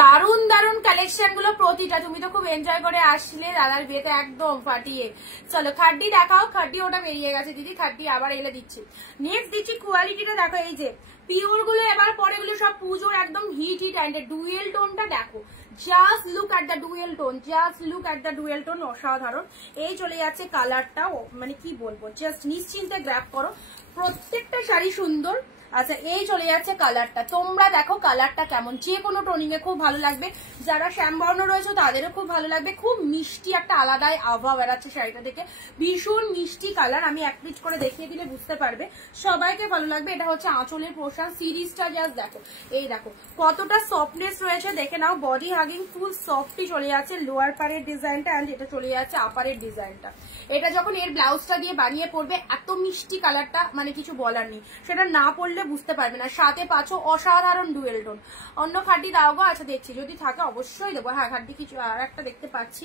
দারুন দারুন কালেকশন গুলো প্রতিটা, তুমি তো খুব এনজয় করে আসলে দাদার বিয়েতে একদম ফাটিয়ে। চলো খাড্ডি দেখাও। খাড্ডি ওটা বেরিয়ে গেছে দিদি, খাড্ডি আবার এলে দিচ্ছি। নেক্সট দিচ্ছি কোয়ালিটিটা দেখো, এই যে পিওর গুলো এবার পরে গুলো সব পুজোর একদম হিট অ্যান্ড ডুয়েল টোনটা দেখো, just look at the dual tone, just look at the dual tone, অসাধারণ। এই চলে যাচ্ছে কালারটা, মানে কি বলবো, জাস্ট নিশ্চিন্তে গ্র্যাব করো, প্রত্যেকটা শাড়ি সুন্দর। আচ্ছা এই চলে যাচ্ছে কালারটা, তোমরা দেখো কালারটা কেমন, যে কোনো টোনিং এ খুব ভালো লাগবে। যারা শ্যামবর্ণ রয়েছে তাদেরও খুব ভালো লাগবে, খুব মিষ্টি একটা আলাদাই আবহাওয়া বেড়াচ্ছে শাড়িটা দেখে, ভীষণ মিষ্টি কালার। আমি এক পিচ করে দেখিয়ে দিলে বুঝতে পারবে, সবাইকে ভালো লাগবে। এটা হচ্ছে আঁচলের পোর্শন, সিরিজটা জাস্ট দেখো, এই দেখো কতটা সফটনেস রয়েছে, দেখে নাও। বডি হাগিং ফুল সফটই চলে যাচ্ছে লোয়ার পারের ডিজাইনটা, অ্যান্ড এটা চলে যাচ্ছে আপারের ডিজাইনটা। এটা যখন এর ব্লাউজটা দিয়ে বানিয়ে পরবে, এত মিষ্টি কালারটা মানে কিছু বলার নেই, সেটা না পরলে বুঝতে পারবে না। সাথে পাচ্ছ অসাধারণ ডুয়েল টোন। অন্য খাড্ডি দাও গো? আচ্ছা দেখছি, যদি থাকে অবশ্যই দেবো। হ্যাঁ খাড্ডি কিছু আর একটা দেখতে পাচ্ছি,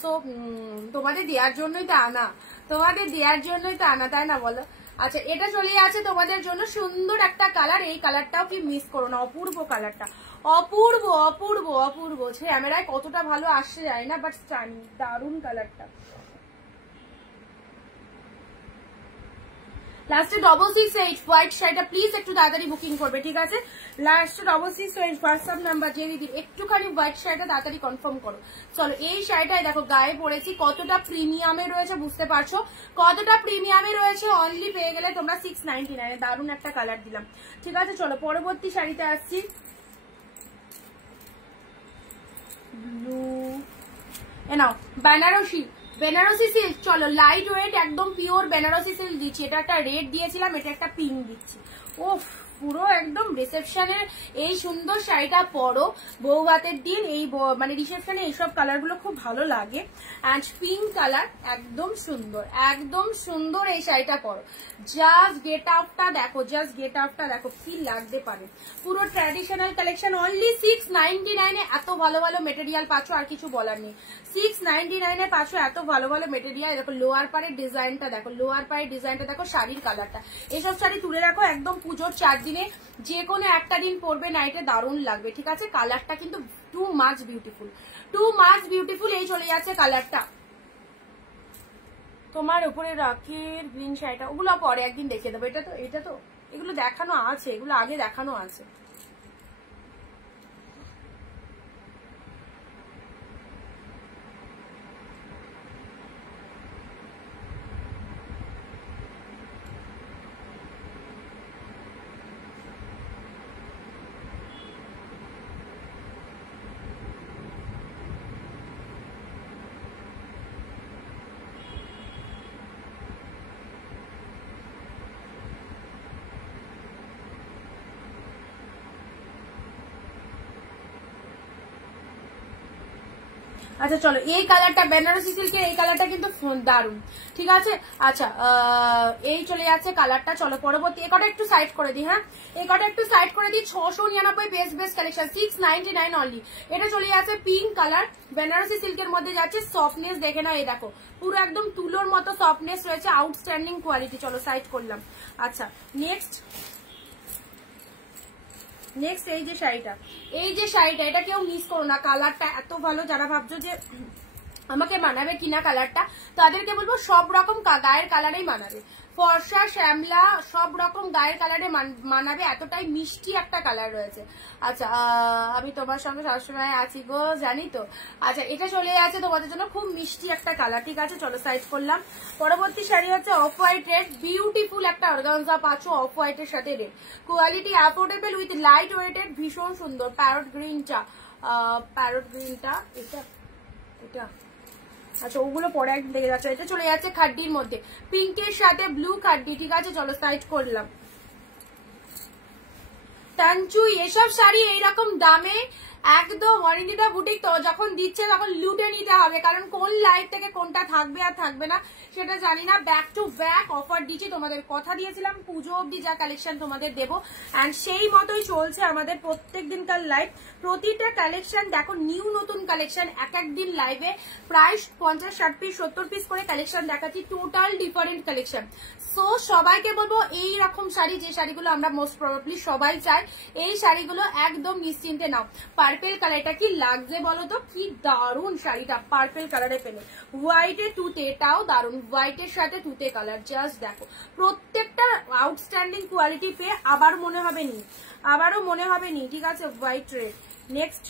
সো তোমাদের দেওয়ার জন্যই তো আনা, তোমাদের দেওয়ার জন্যই তো আনা, তাই না বলো? আচ্ছা এটা চলে আছে তোমাদের জন্য সুন্দর একটা কালার, এই কালারটাও কি মিস করো না, অপূর্ব কালারটা, অপূর্ব অপূর্ব অপূর্ব। ক্যামেরায় কতটা ভালো আসছে যায় না, বাট দারুণ কালারটা। লাস্টে 668 হোয়াইট শাড়িটা প্লিজ একটু তাড়াতাড়ি বুকিং করবে, ঠিক আছে? লাস্টে 668 হোয়াটসঅ্যাপ নাম্বার দিয়ে দিদি, একটুখানি হোয়াইট শাড়িটা তাড়াতাড়ি কনফার্ম করো। চলো এই শাড়িটাই দেখো গায়ে পড়েছি, কতটা প্রিমিয়ামে রয়েছে বুঝতে পারছো, কতটা প্রিমিয়ামে রয়েছে। অনলি পেয়ে গেলে তোমরা 699, দারুণ একটা কালার দিলাম, ঠিক আছে? চলো পরবর্তী শাড়িতে আসছি, ব্লু এ নাও বেনারসি, বেনারসি সিল্ক। চলো লাইট ওয়েট একদম পিওর বেনারসি সিল্ক দিচ্ছি, এটা একটা রেড দিয়েছিলাম, এটা একটা পিঙ্ক দিচ্ছি। ওফ পুরো একদম রিসেপশনের এই সুন্দর শাড়িটা পরো, বউ ভাতের দিন এই মানে রিসেপশনে এইসব কালার গুলো খুব ভালো লাগে। অ্যান্ড পিঙ্ক কালার একদম সুন্দর, একদম সুন্দর এই শাড়িটা পরো। জাস্ট গেট আউটটা দেখো, জাস্ট গেট আউটটা দেখো কি লাগতে পারে। পুরো ট্র্যাডিশনাল কালেকশন, অনলি 699 এ এত ভালো ভালো মেটেরিয়াল পাচ্ছ, আর কিছু বলার নেই। 699 এ পাচ্ছ এত ভালো ভালো মেটেরিয়াল। দেখো লোয়ার পাড়ের ডিজাইনটা দেখো, লোয়ার পাড়ের ডিজাইনটা দেখো, শাড়ির কালারটা। এসব শাড়ি তুলে রাখো একদম পুজোর 4 দিনে, যে কোনো একটা দিন পরবে নাইটে, দারুণ লাগবে, ঠিক আছে? কালারটা কিন্তু too much beautiful, too much beautiful. এই চলে যাচ্ছে কালারটা তোমার উপরে রাখির গ্রিন শাড়িটা, ওগুলো পরে একদিন দেখিয়ে দেবো। এটা তো এগুলো দেখানো আছে, এগুলো আগে দেখানো আছে। আচ্ছা চলো এই কালারটা বেনারসি সিল্কের, এই কালারটা কিন্তু দারুন, ঠিক আছে? আচ্ছা এই চলে যাচ্ছে কালারটা। চলো পরবর্তী, এ কটা একটু সাইড করে দিই, হ্যাঁ এই কটা একটু সাইড করে দিই। 699 বেস্ট বেস্ট কালেকশন, 699 অনলি। এটা চলে যাচ্ছে পিঙ্ক কালার, বেনারসি সিল্কের মধ্যে যাচ্ছে। সফটনেস দেখে না, এই দেখো পুরো একদম তুলোর মতো সফটনেস রয়েছে, আউটস্ট্যান্ডিং কোয়ালিটি। চলো সাইড করলাম। আচ্ছা নেক্সট এই যে শাড়িটা, এটা কেউ মিস করো না, কালারটা এত ভালো। যারা ভাবছো যে আমাকে মানাবে কিনা কালারটা, তাদেরকে বলবো সব রকম গায়ের কালারেই মানাবে। ফর্সা শ্যামলা সব রকম গায়ের কালারে মানাবে, এতটাই মিষ্টি একটা কালার রয়েছে। আচ্ছা আমি তোমার সঙ্গে সবসময় আছি গো, জানি তো। আচ্ছা এটা চলে আছে তোমাদের জন্য, খুব মিষ্টি একটা কালার, ঠিক আছে? চলো সাইড করলাম। পরবর্তী শাড়ি হচ্ছে অফ হোয়াইট রেড, বিউটিফুল একটা অর্গানজা পাচ্ছ অফ হোয়াইটের সাথে red, quality affordable with light weighted, ভীষণ সুন্দর। প্যারট গ্রিনটা, এটা আচ্ছা ওগুলো পরে একদিন দেখে যাচ্ছে। এটা চলে যাচ্ছে খাড্ডির মধ্যে, পিঙ্কের সাথে ব্লু খাড্ডি, ঠিক আছে? চলো সাইড করলাম। টানচুই এসব শাড়ি এইরকম দামে একদম অরিন্দিতা বুটিক তো যখন দিচ্ছে তখন লুটে নিতে হবে, কারণ কোন লাইভ থেকে কোনটা থাকবে আর থাকবে না সেটা জানি না। ব্যাক টু ব্যাক অফার দিচ্ছি, তোমাদের কথা দিয়েছিলাম পুজো অব্দি যা কালেকশন তোমাদের দেবো, অ্যান্ড সেই মতোই চলছে আমাদের প্রত্যেক দিনকার লাইভ। প্রতিটা কালেকশন দেখো নিউ নতুন কালেকশন, এক একদিন লাইভে প্রায় 50-60 পিস 70 পিস করে কালেকশন দেখাচ্ছি, টোটাল ডিফারেন্ট কালেকশন। সো সবাইকে বলবো এই রকম শাড়ি, যে শাড়িগুলো আমরা মোস্ট প্রবাবলি সবাই চাই, এই শাড়িগুলো একদম নিশ্চিন্তে নাও। পার্পেল কালারটা কি লাগছে বলো তো, কি দারুণ শাড়িটা পার্পেল কালারে পেলে, হোয়াইটে তুতে, এটাও দারুণ, হোয়াইটের সাথে তুতে কালার, জাস্ট দেখো প্রত্যেকটা আউটস্ট্যান্ডিং কোয়ালিটি পেয়ে আবারও মনে হবে নি, ঠিক আছে? White red. নেক্সট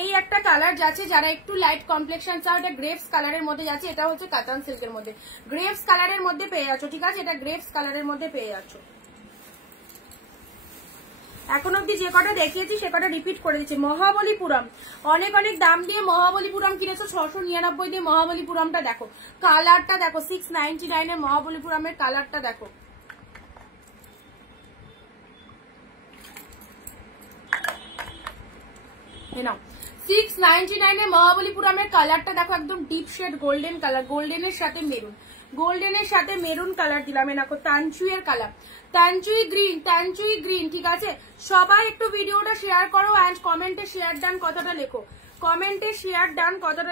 এই একটা কালার যাচ্ছে, যারা একটু লাইট কমপ্লেক্সন চাও, এটা গ্রেপস কালারের মধ্যে যাচ্ছে, এটা হচ্ছে কাতান সিল্কের মধ্যে, গ্রেপস কালারের মধ্যে পেয়ে যাচ্ছ, ঠিক আছে? এটা গ্রেপস কালারের মধ্যে পেয়ে যাচ্ছ। এখন অব্দি যে কটা দেখিয়েছি সে কটা রিপিট করে দিচ্ছি। মহাবলীপুরম, অনেক দাম দিয়ে মহাবলীপুরম কিনেছো, 699 দিয়ে মহাবলীপুরমটা দেখো, কালারটা দেখো, 699 এর মহাবলীপুরমের কালারটা দেখো। নাও 699 এ মহাবলীপুরমের কালারটা দেখো, একদম ডিপ শেড গোল্ডেন কালার, গোল্ডেনের সাথে মেরুন কালার দিলাম। দেখো তানচুইয়ের কালার, তানচুই গ্রিন, ঠিক আছে? সবাই একটু ভিডিওটা শেয়ার করো অ্যান্ড কমেন্টে শেয়ার ডান কথাটা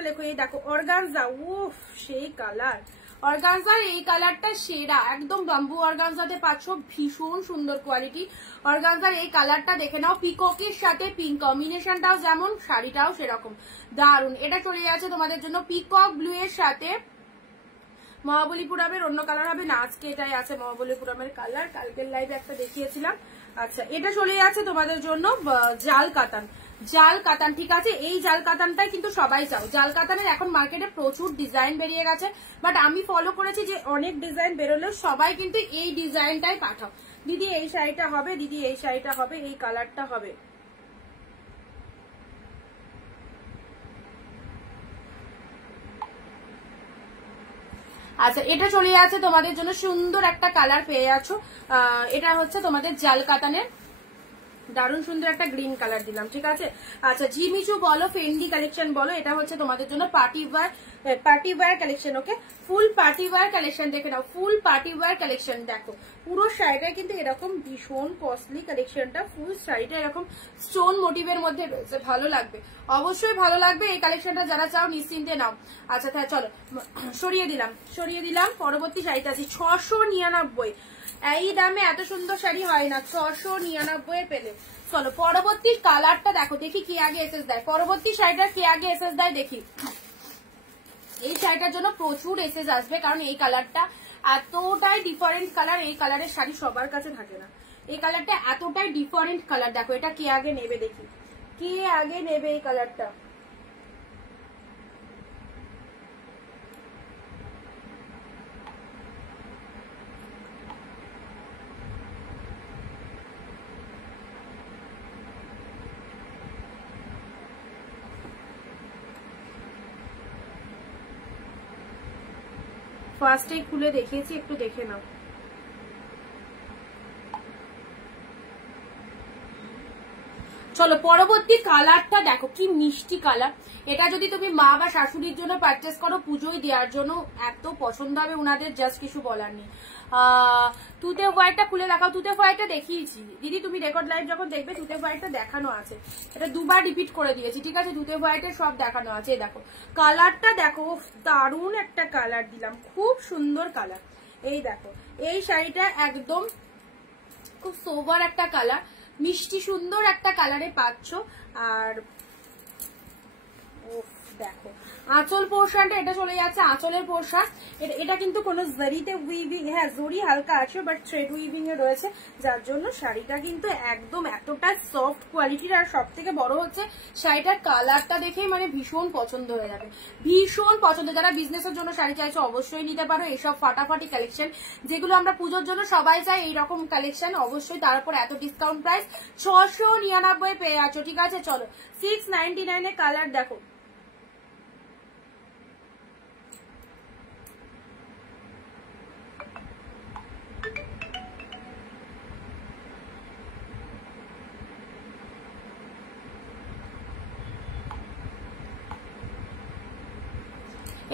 লেখো, এই দেখো অর্গানজা, উফ সেই কালার, অর্গানজার এই কালারটা সেরা, একদম বাম্বু অর্গানজাতে পাচ্ছ, ভীষণ সুন্দর কোয়ালিটি। অর্গানজার এই কালারটা দেখে নাও, পিককের সাথে পিঙ্ক কম্বিনেশনটাও যেমন, শাড়িটাও সেরকম দারুন। এটা চলে যাচ্ছে তোমাদের জন্য পিকক ব্লু এর সাথে মহাবলীপুরমের অন্য কালার হবে না, আজকে এটাই আছে মহাবলীপুরমের কালার, কালকের লাইভে একটা দেখিয়েছিলাম। আচ্ছা এটা চলে যাচ্ছে তোমাদের জন্য জাল কাতান, জাল কাতান, ঠিক আছে। এই জাল কাতানটাই কিন্তু সবাই চাও। জাল কাতানের এখন মার্কেটে প্রচুর ডিজাইন বেরিয়ে গেছে, বাট আমি ফলো করেছি যে অনেক ডিজাইন বেরোলেও সবাই কিন্তু এই ডিজাইনটাই পাঠাও। দিদি এই শাড়িটা হবে, দিদি এই শাড়িটা হবে, এই কালারটা হবে। আচ্ছা এটা চলে যাচ্ছে তোমাদের জন্য, সুন্দর একটা কালার পেয়ে যাচ্ছ। এটা হচ্ছে তোমাদের জাল কাতানের, দারুণ সুন্দর একটা গ্রিন কালার দিলাম, ঠিক আছে। আচ্ছা জিমিচু বলো, ফেন্ডি কালেকশন বলো, এটা হচ্ছে তোমাদের জন্য পার্টি ওয়্যার কালেকশন। ওকে, ফুল পার্টি ওয়্যার কালেকশন দেখে নাও, ফুল পার্টি ওয়্যার কালেকশন। দেখো পুরো শাড়িটা কিন্তু এরকম ভীষণ কস্টলি কালেকশনটা, ফুল শাড়িটা এরকম স্টোন মোটিভের মধ্যে রয়েছে, ভালো লাগবে, অবশ্যই ভালো লাগবে। এই কালেকশনটা যারা চাও নিশ্চিন্তে নাও। আচ্ছা তাহলে চলো সরিয়ে দিলাম। পরবর্তী শাড়িটা আছে 699। এই দামে এত সুন্দর শাড়ি হয় না, 699 পেলে। চলো পরবর্তী কালারটা দেখো, দেখি কে আগে এসএস দেয়। পরবর্তী শাড়িটা কে আগে এসএস দেয় দেখি। এই শাড়িটার জন্য প্রচুর এসএস আসবে, কারণ এই কালারটা এতটাই ডিফারেন্ট কালার, এই কালারের শাড়ি সবার কাছে থাকে না। এই কালারটা এতটাই ডিফারেন্ট কালার। দেখো এটা কে আগে নেবে দেখি, কে আগে নেবে এই কালারটা। ফার্স্টে খুলে দেখিয়েছি, একটু দেখে নাও। চলো পরবর্তী কালারটা দেখো, কি মিষ্টি কালার। এটা যদি তুমি মা বা শাশুড়ির জন্য পারচেস করো, পুজোয় দেওয়ার জন্য এত পছন্দ হবে ওনাদের, জাস্ট কিছু বলার নেই। তুতে হোয়াইটটা খুলে দেখাও। তুতে হোয়াইটটা দেখিয়েছি দিদি, তুমি রেকর্ড লাইভ যখন দেখবে তুতে হোয়াইটটা দেখানো আছে, এটা দুবার রিপিট করে দিয়েছি, ঠিক আছে। তুতে হোয়াইটের সব দেখানো আছে। দেখো কালারটা দেখো, দারুণ একটা কালার দিলাম, খুব সুন্দর কালার। এই দেখো এই শাড়িটা একদম খুব সোবার একটা কালার, মিষ্টি সুন্দর একটা কালারে পাচ্ছ। আর দেখো আঁচল পোর্শনটা, এটা চলে যাচ্ছে আঁচলের পোর্শন। এটা কিন্তু কোনো জরিতে উইভিং, হ্যাঁ জরি হালকা আছে বাট থ্রেড উইভিং এ রয়েছে, যার জন্য শাড়িটা কিন্তু একদম এতটা সফট কোয়ালিটির। আর সব থেকে বড় হচ্ছে শাড়িটার কালারটা দেখেই মানে ভীষণ পছন্দ হয়ে যাবে, ভীষণ পছন্দ। যারা বিজনেসের জন্য শাড়ি চাইছো অবশ্যই নিতে পারো। এইসব ফাটাফাটি কালেকশন যেগুলো আমরা পুজোর জন্য সবাই চাই, এইরকম কালেকশন অবশ্যই। তার উপর এত ডিসকাউন্ট প্রাইস 699 পেয়ে আছো, ঠিক আছে। চলো 699 এ কালার দেখো।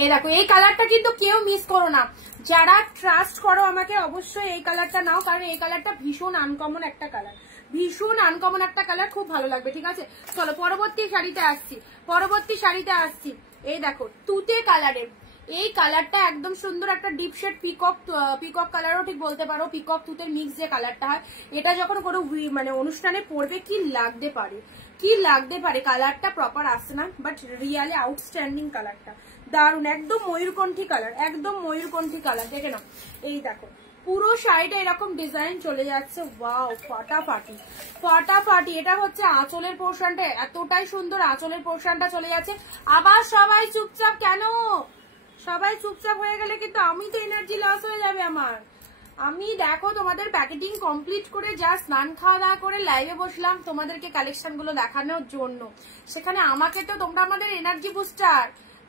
এই দেখো এই কালারটা কিন্তু কেউ মিস করো না, যারা ট্রাস্ট করো আমাকে অবশ্যই এই কালারটা নাও, কারণ এই কালারটা ভীষণ আনকমন একটা কালার, ভীষণ আনকমন একটা কালার, খুব ভালো লাগবে, ঠিক আছে। চলো পরবর্তী শাড়িতে আসছি। এই দেখো তুতে কালারের এই কালারটা একদম সুন্দর একটা ডিপ শেড, পিকক কালারও ঠিক বলতে পারো, পিকক তুতের মিক্স যে কালারটা হয়, এটা যখন কোনো মানে অনুষ্ঠানে পরবে কি লাগতে পারে, কালারটা প্রপার আসছে না, বাট রিয়ালি আউটস্ট্যান্ডিং কালারটা, দারুন, একদম ময়ূরকণ্ঠী কালার, দেখে নাও। এই দেখো পুরো শাড়িটা এরকম ডিজাইন চলে যাচ্ছে, ওয়াও ফাটাফাটি। এটা হচ্ছে আঁচলের পোর্শনটা, এতটাই সুন্দর আঁচলের পোর্শনটা চলে যাচ্ছে। আবার সবাই চুপচাপ কেন? সবাই চুপচাপ হয়ে গেলে কিন্তু আমি তো এনার্জি লস হয়ে যাবে আমার। আমি দেখো তোমাদের প্যাকেটিং কমপ্লিট করে যা স্নান খাওয়া দাওয়া করে লাইভে বসলাম তোমাদেরকে কালেকশন গুলো দেখানোর জন্য, সেখানে আমাকে তো তোমরা আমাদের এনার্জি বুস্টার,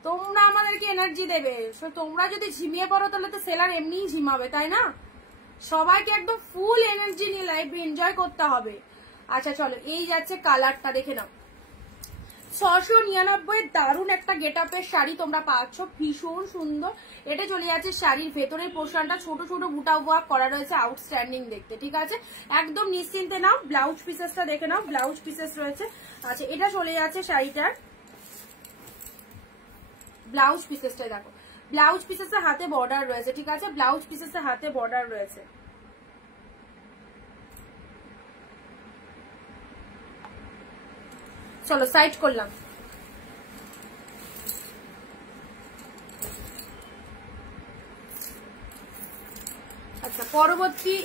তোমরা আমাদেরকে এনার্জি দেবে। তোমরা যদি ঝিমিয়ে পড়ো তাহলে তো সেলার এমনিই ঝিমাবে, তাই না? সবাইকে একদম ফুল এনার্জি নিয়ে লাইভ এনজয় করতে হবে। আচ্ছা চলো এই যাচ্ছে কালারটা, দেখে নাও। 699 দারুণ একটা গেট আপের শাড়ি তোমরা পাচ্ছ, ভীষণ সুন্দর। এটা চলে যাচ্ছে শাড়ির ভেতরের পোর্শনটা, ছোট ছোট বুটা ওয়ার্ক করা রয়েছে, আউটস্ট্যান্ডিং দেখতে, ঠিক আছে। একদম নিশ্চিন্তে নাও। ব্লাউজ পিসেসটা দেখে নাও, ব্লাউজ পিসেস রয়েছে। আচ্ছা এটা চলে যাচ্ছে শাড়িটার ব্লাউজ পিসেসটা, দেখো ব্লাউজ পিসেসের হাতে বর্ডার রয়েছে, ঠিক আছে, ব্লাউজ পিসেসের হাতে বর্ডার রয়েছে। চলো সাইড করলাম। পরবর্তী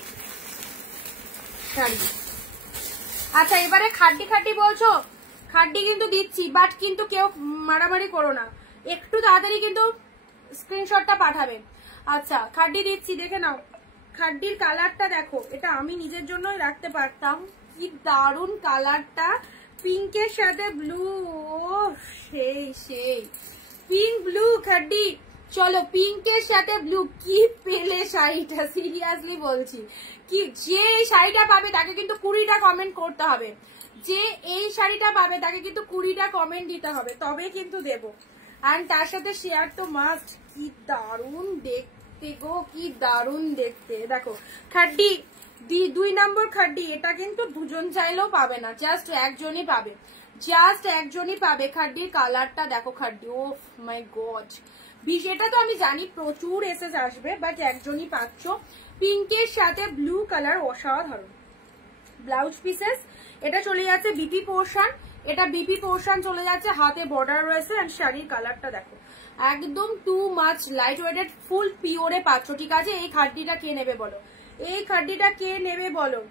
শাড়ি। আচ্ছা এবারে খাড্ডি খাড্ডি বলছো, খাড্ডি কিন্তু দিচ্ছি, বাট কিন্তু কেউ মারামারি করো না, একটু তাড়াতাড়ি কিন্তু স্ক্রিনশটটা পাঠাবে। আচ্ছা খাড্ডি দিচ্ছি, দেখে নাও খাড্ডির কালারটা দেখো, এটা আমি নিজের জন্যই রাখতে পারতাম, কি দারুন কালারটা, পিঙ্কের সাথে ব্লু, ও সেই সেই পিঙ্ক ব্লু খাড্ডি। চলো পিঙ্কের সাথে ব্লু, কি পেলে শাড়িটা, সিরিয়াসলি বলছি, কি যে এই শাড়িটা পাবে তাকে কিন্তু 20টা কমেন্ট করতে হবে, যে এই শাড়িটা পাবে তাকে কিন্তু 20টা কমেন্ট দিতে হবে, তবে কিন্তু দেবো। আর তার সাথে শেয়ার তো মাস্ট। কি দারুন দেখতে গো, কি দারুন দেখতে। দেখো খাড্ডি 2 নম্বর খাড্ডি, এটা কিন্তু দুজন চাইলেও পাবে না, জাস্ট একজনই পাবে, জাস্ট একজনই পাবে। খাড্ডির কালারটা দেখো খাড্ডি, ও মাই গড, এটা তো আমি জানি প্রচুর এসএস আসবে, বাট একজনই পাচ্ছ। পিঙ্কের সাথে ব্লু কালার, অসাধারণ। ব্লাউজ পিসেস, এটা চলে যাচ্ছে বিপি পোর্শন, এটা বিপি পোর্শন চলে যাচ্ছে, হাতে বর্ডার রয়েছে। আর শাড়ির কালারটা দেখো, একদম টু মাচ লাইট ওয়েটেড, ফুল পিওরে পাচ্ছ, ঠিক আছে। এই খাড্ডিটা কে নেবে বলো, এই খাড্ডিটা কে নেবে বলো।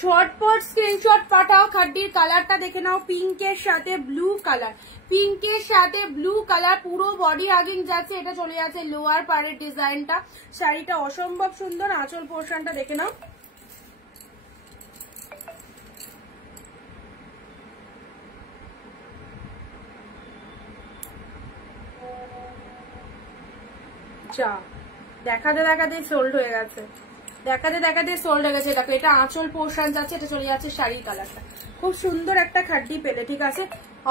শর্টপট স্ক্রিনশট পাঠাও, খাড্ডির কালারটা দেখে নাও, পিঙ্কের সাথে ব্লু কালার, পিঙ্কের সাথে ব্লু কালার, পুরো বডি হাগিং যাচ্ছে। এটা চলে যাচ্ছে লোয়ার পাড়ের ডিজাইনটা, শাড়িটা অসম্ভব সুন্দর। আঁচল পোর্শনটা দেখে নাও, যা দেখাতে দেখাতে সোল্ড হয়ে গেছে, দেখাতে দেখাতে সোল্ড হয়ে গেছে। দেখো এটা আঁচল পোর্শন যাচ্ছে, এটা চলে যাচ্ছে শাড়ির কালারটা, খুব সুন্দর একটা খাড্ডি পেলে, ঠিক আছে।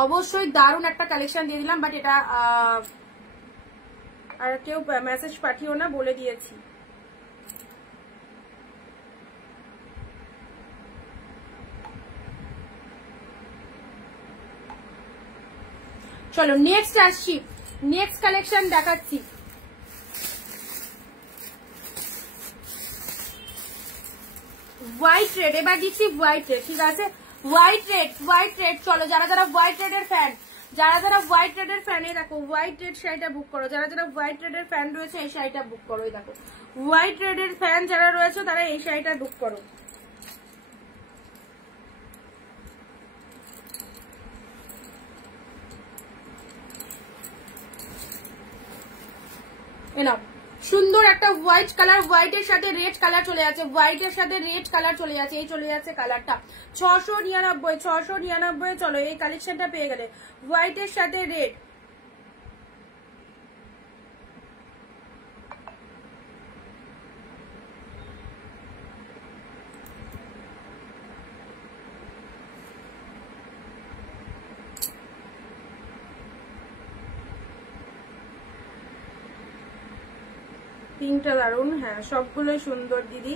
অবশ্যই দারুণ একটা কালেকশন দিয়ে দিলাম, বাট এটা আর কেউ মেসেজ পাঠিও না, বলে দিয়েছি। চলো নেক্সট আসছি, নেক্সট কালেকশন দেখাচ্ছি। হোয়াইট রেড, এবার দিচ্ছি হোয়াইট রেড, ঠিক আছে। হোয়াইট রেড, হোয়াইট রেড, চলো যারা যারা হোয়াইট রেডের ফ্যান, যারা যারা হোয়াইট রেডের ফ্যান, এই দেখো হোয়াইট রেড শাড়িটা বুক করো, যারা যারা হোয়াইট রেডের ফ্যান রয়েছে এই শাড়িটা বুক করো। এই দেখো হোয়াইট রেডের ফ্যান যারা রয়েছে তারা এই শাড়িটা বুক করো। এনাও সুন্দর একটা হোয়াইট কালার, হোয়াইটের সাথে রেড কালার চলে যাচ্ছে, হোয়াইটের সাথে রেড কালার চলে যাচ্ছে, এই চলে যাচ্ছে কালারটা 699, 699। চলো এই কালেকশনটা পেয়ে গেলে, হোয়াইটের সাথে রেড। পিঙ্কটা দারুন, হ্যাঁ সবগুলোই সুন্দর দিদি।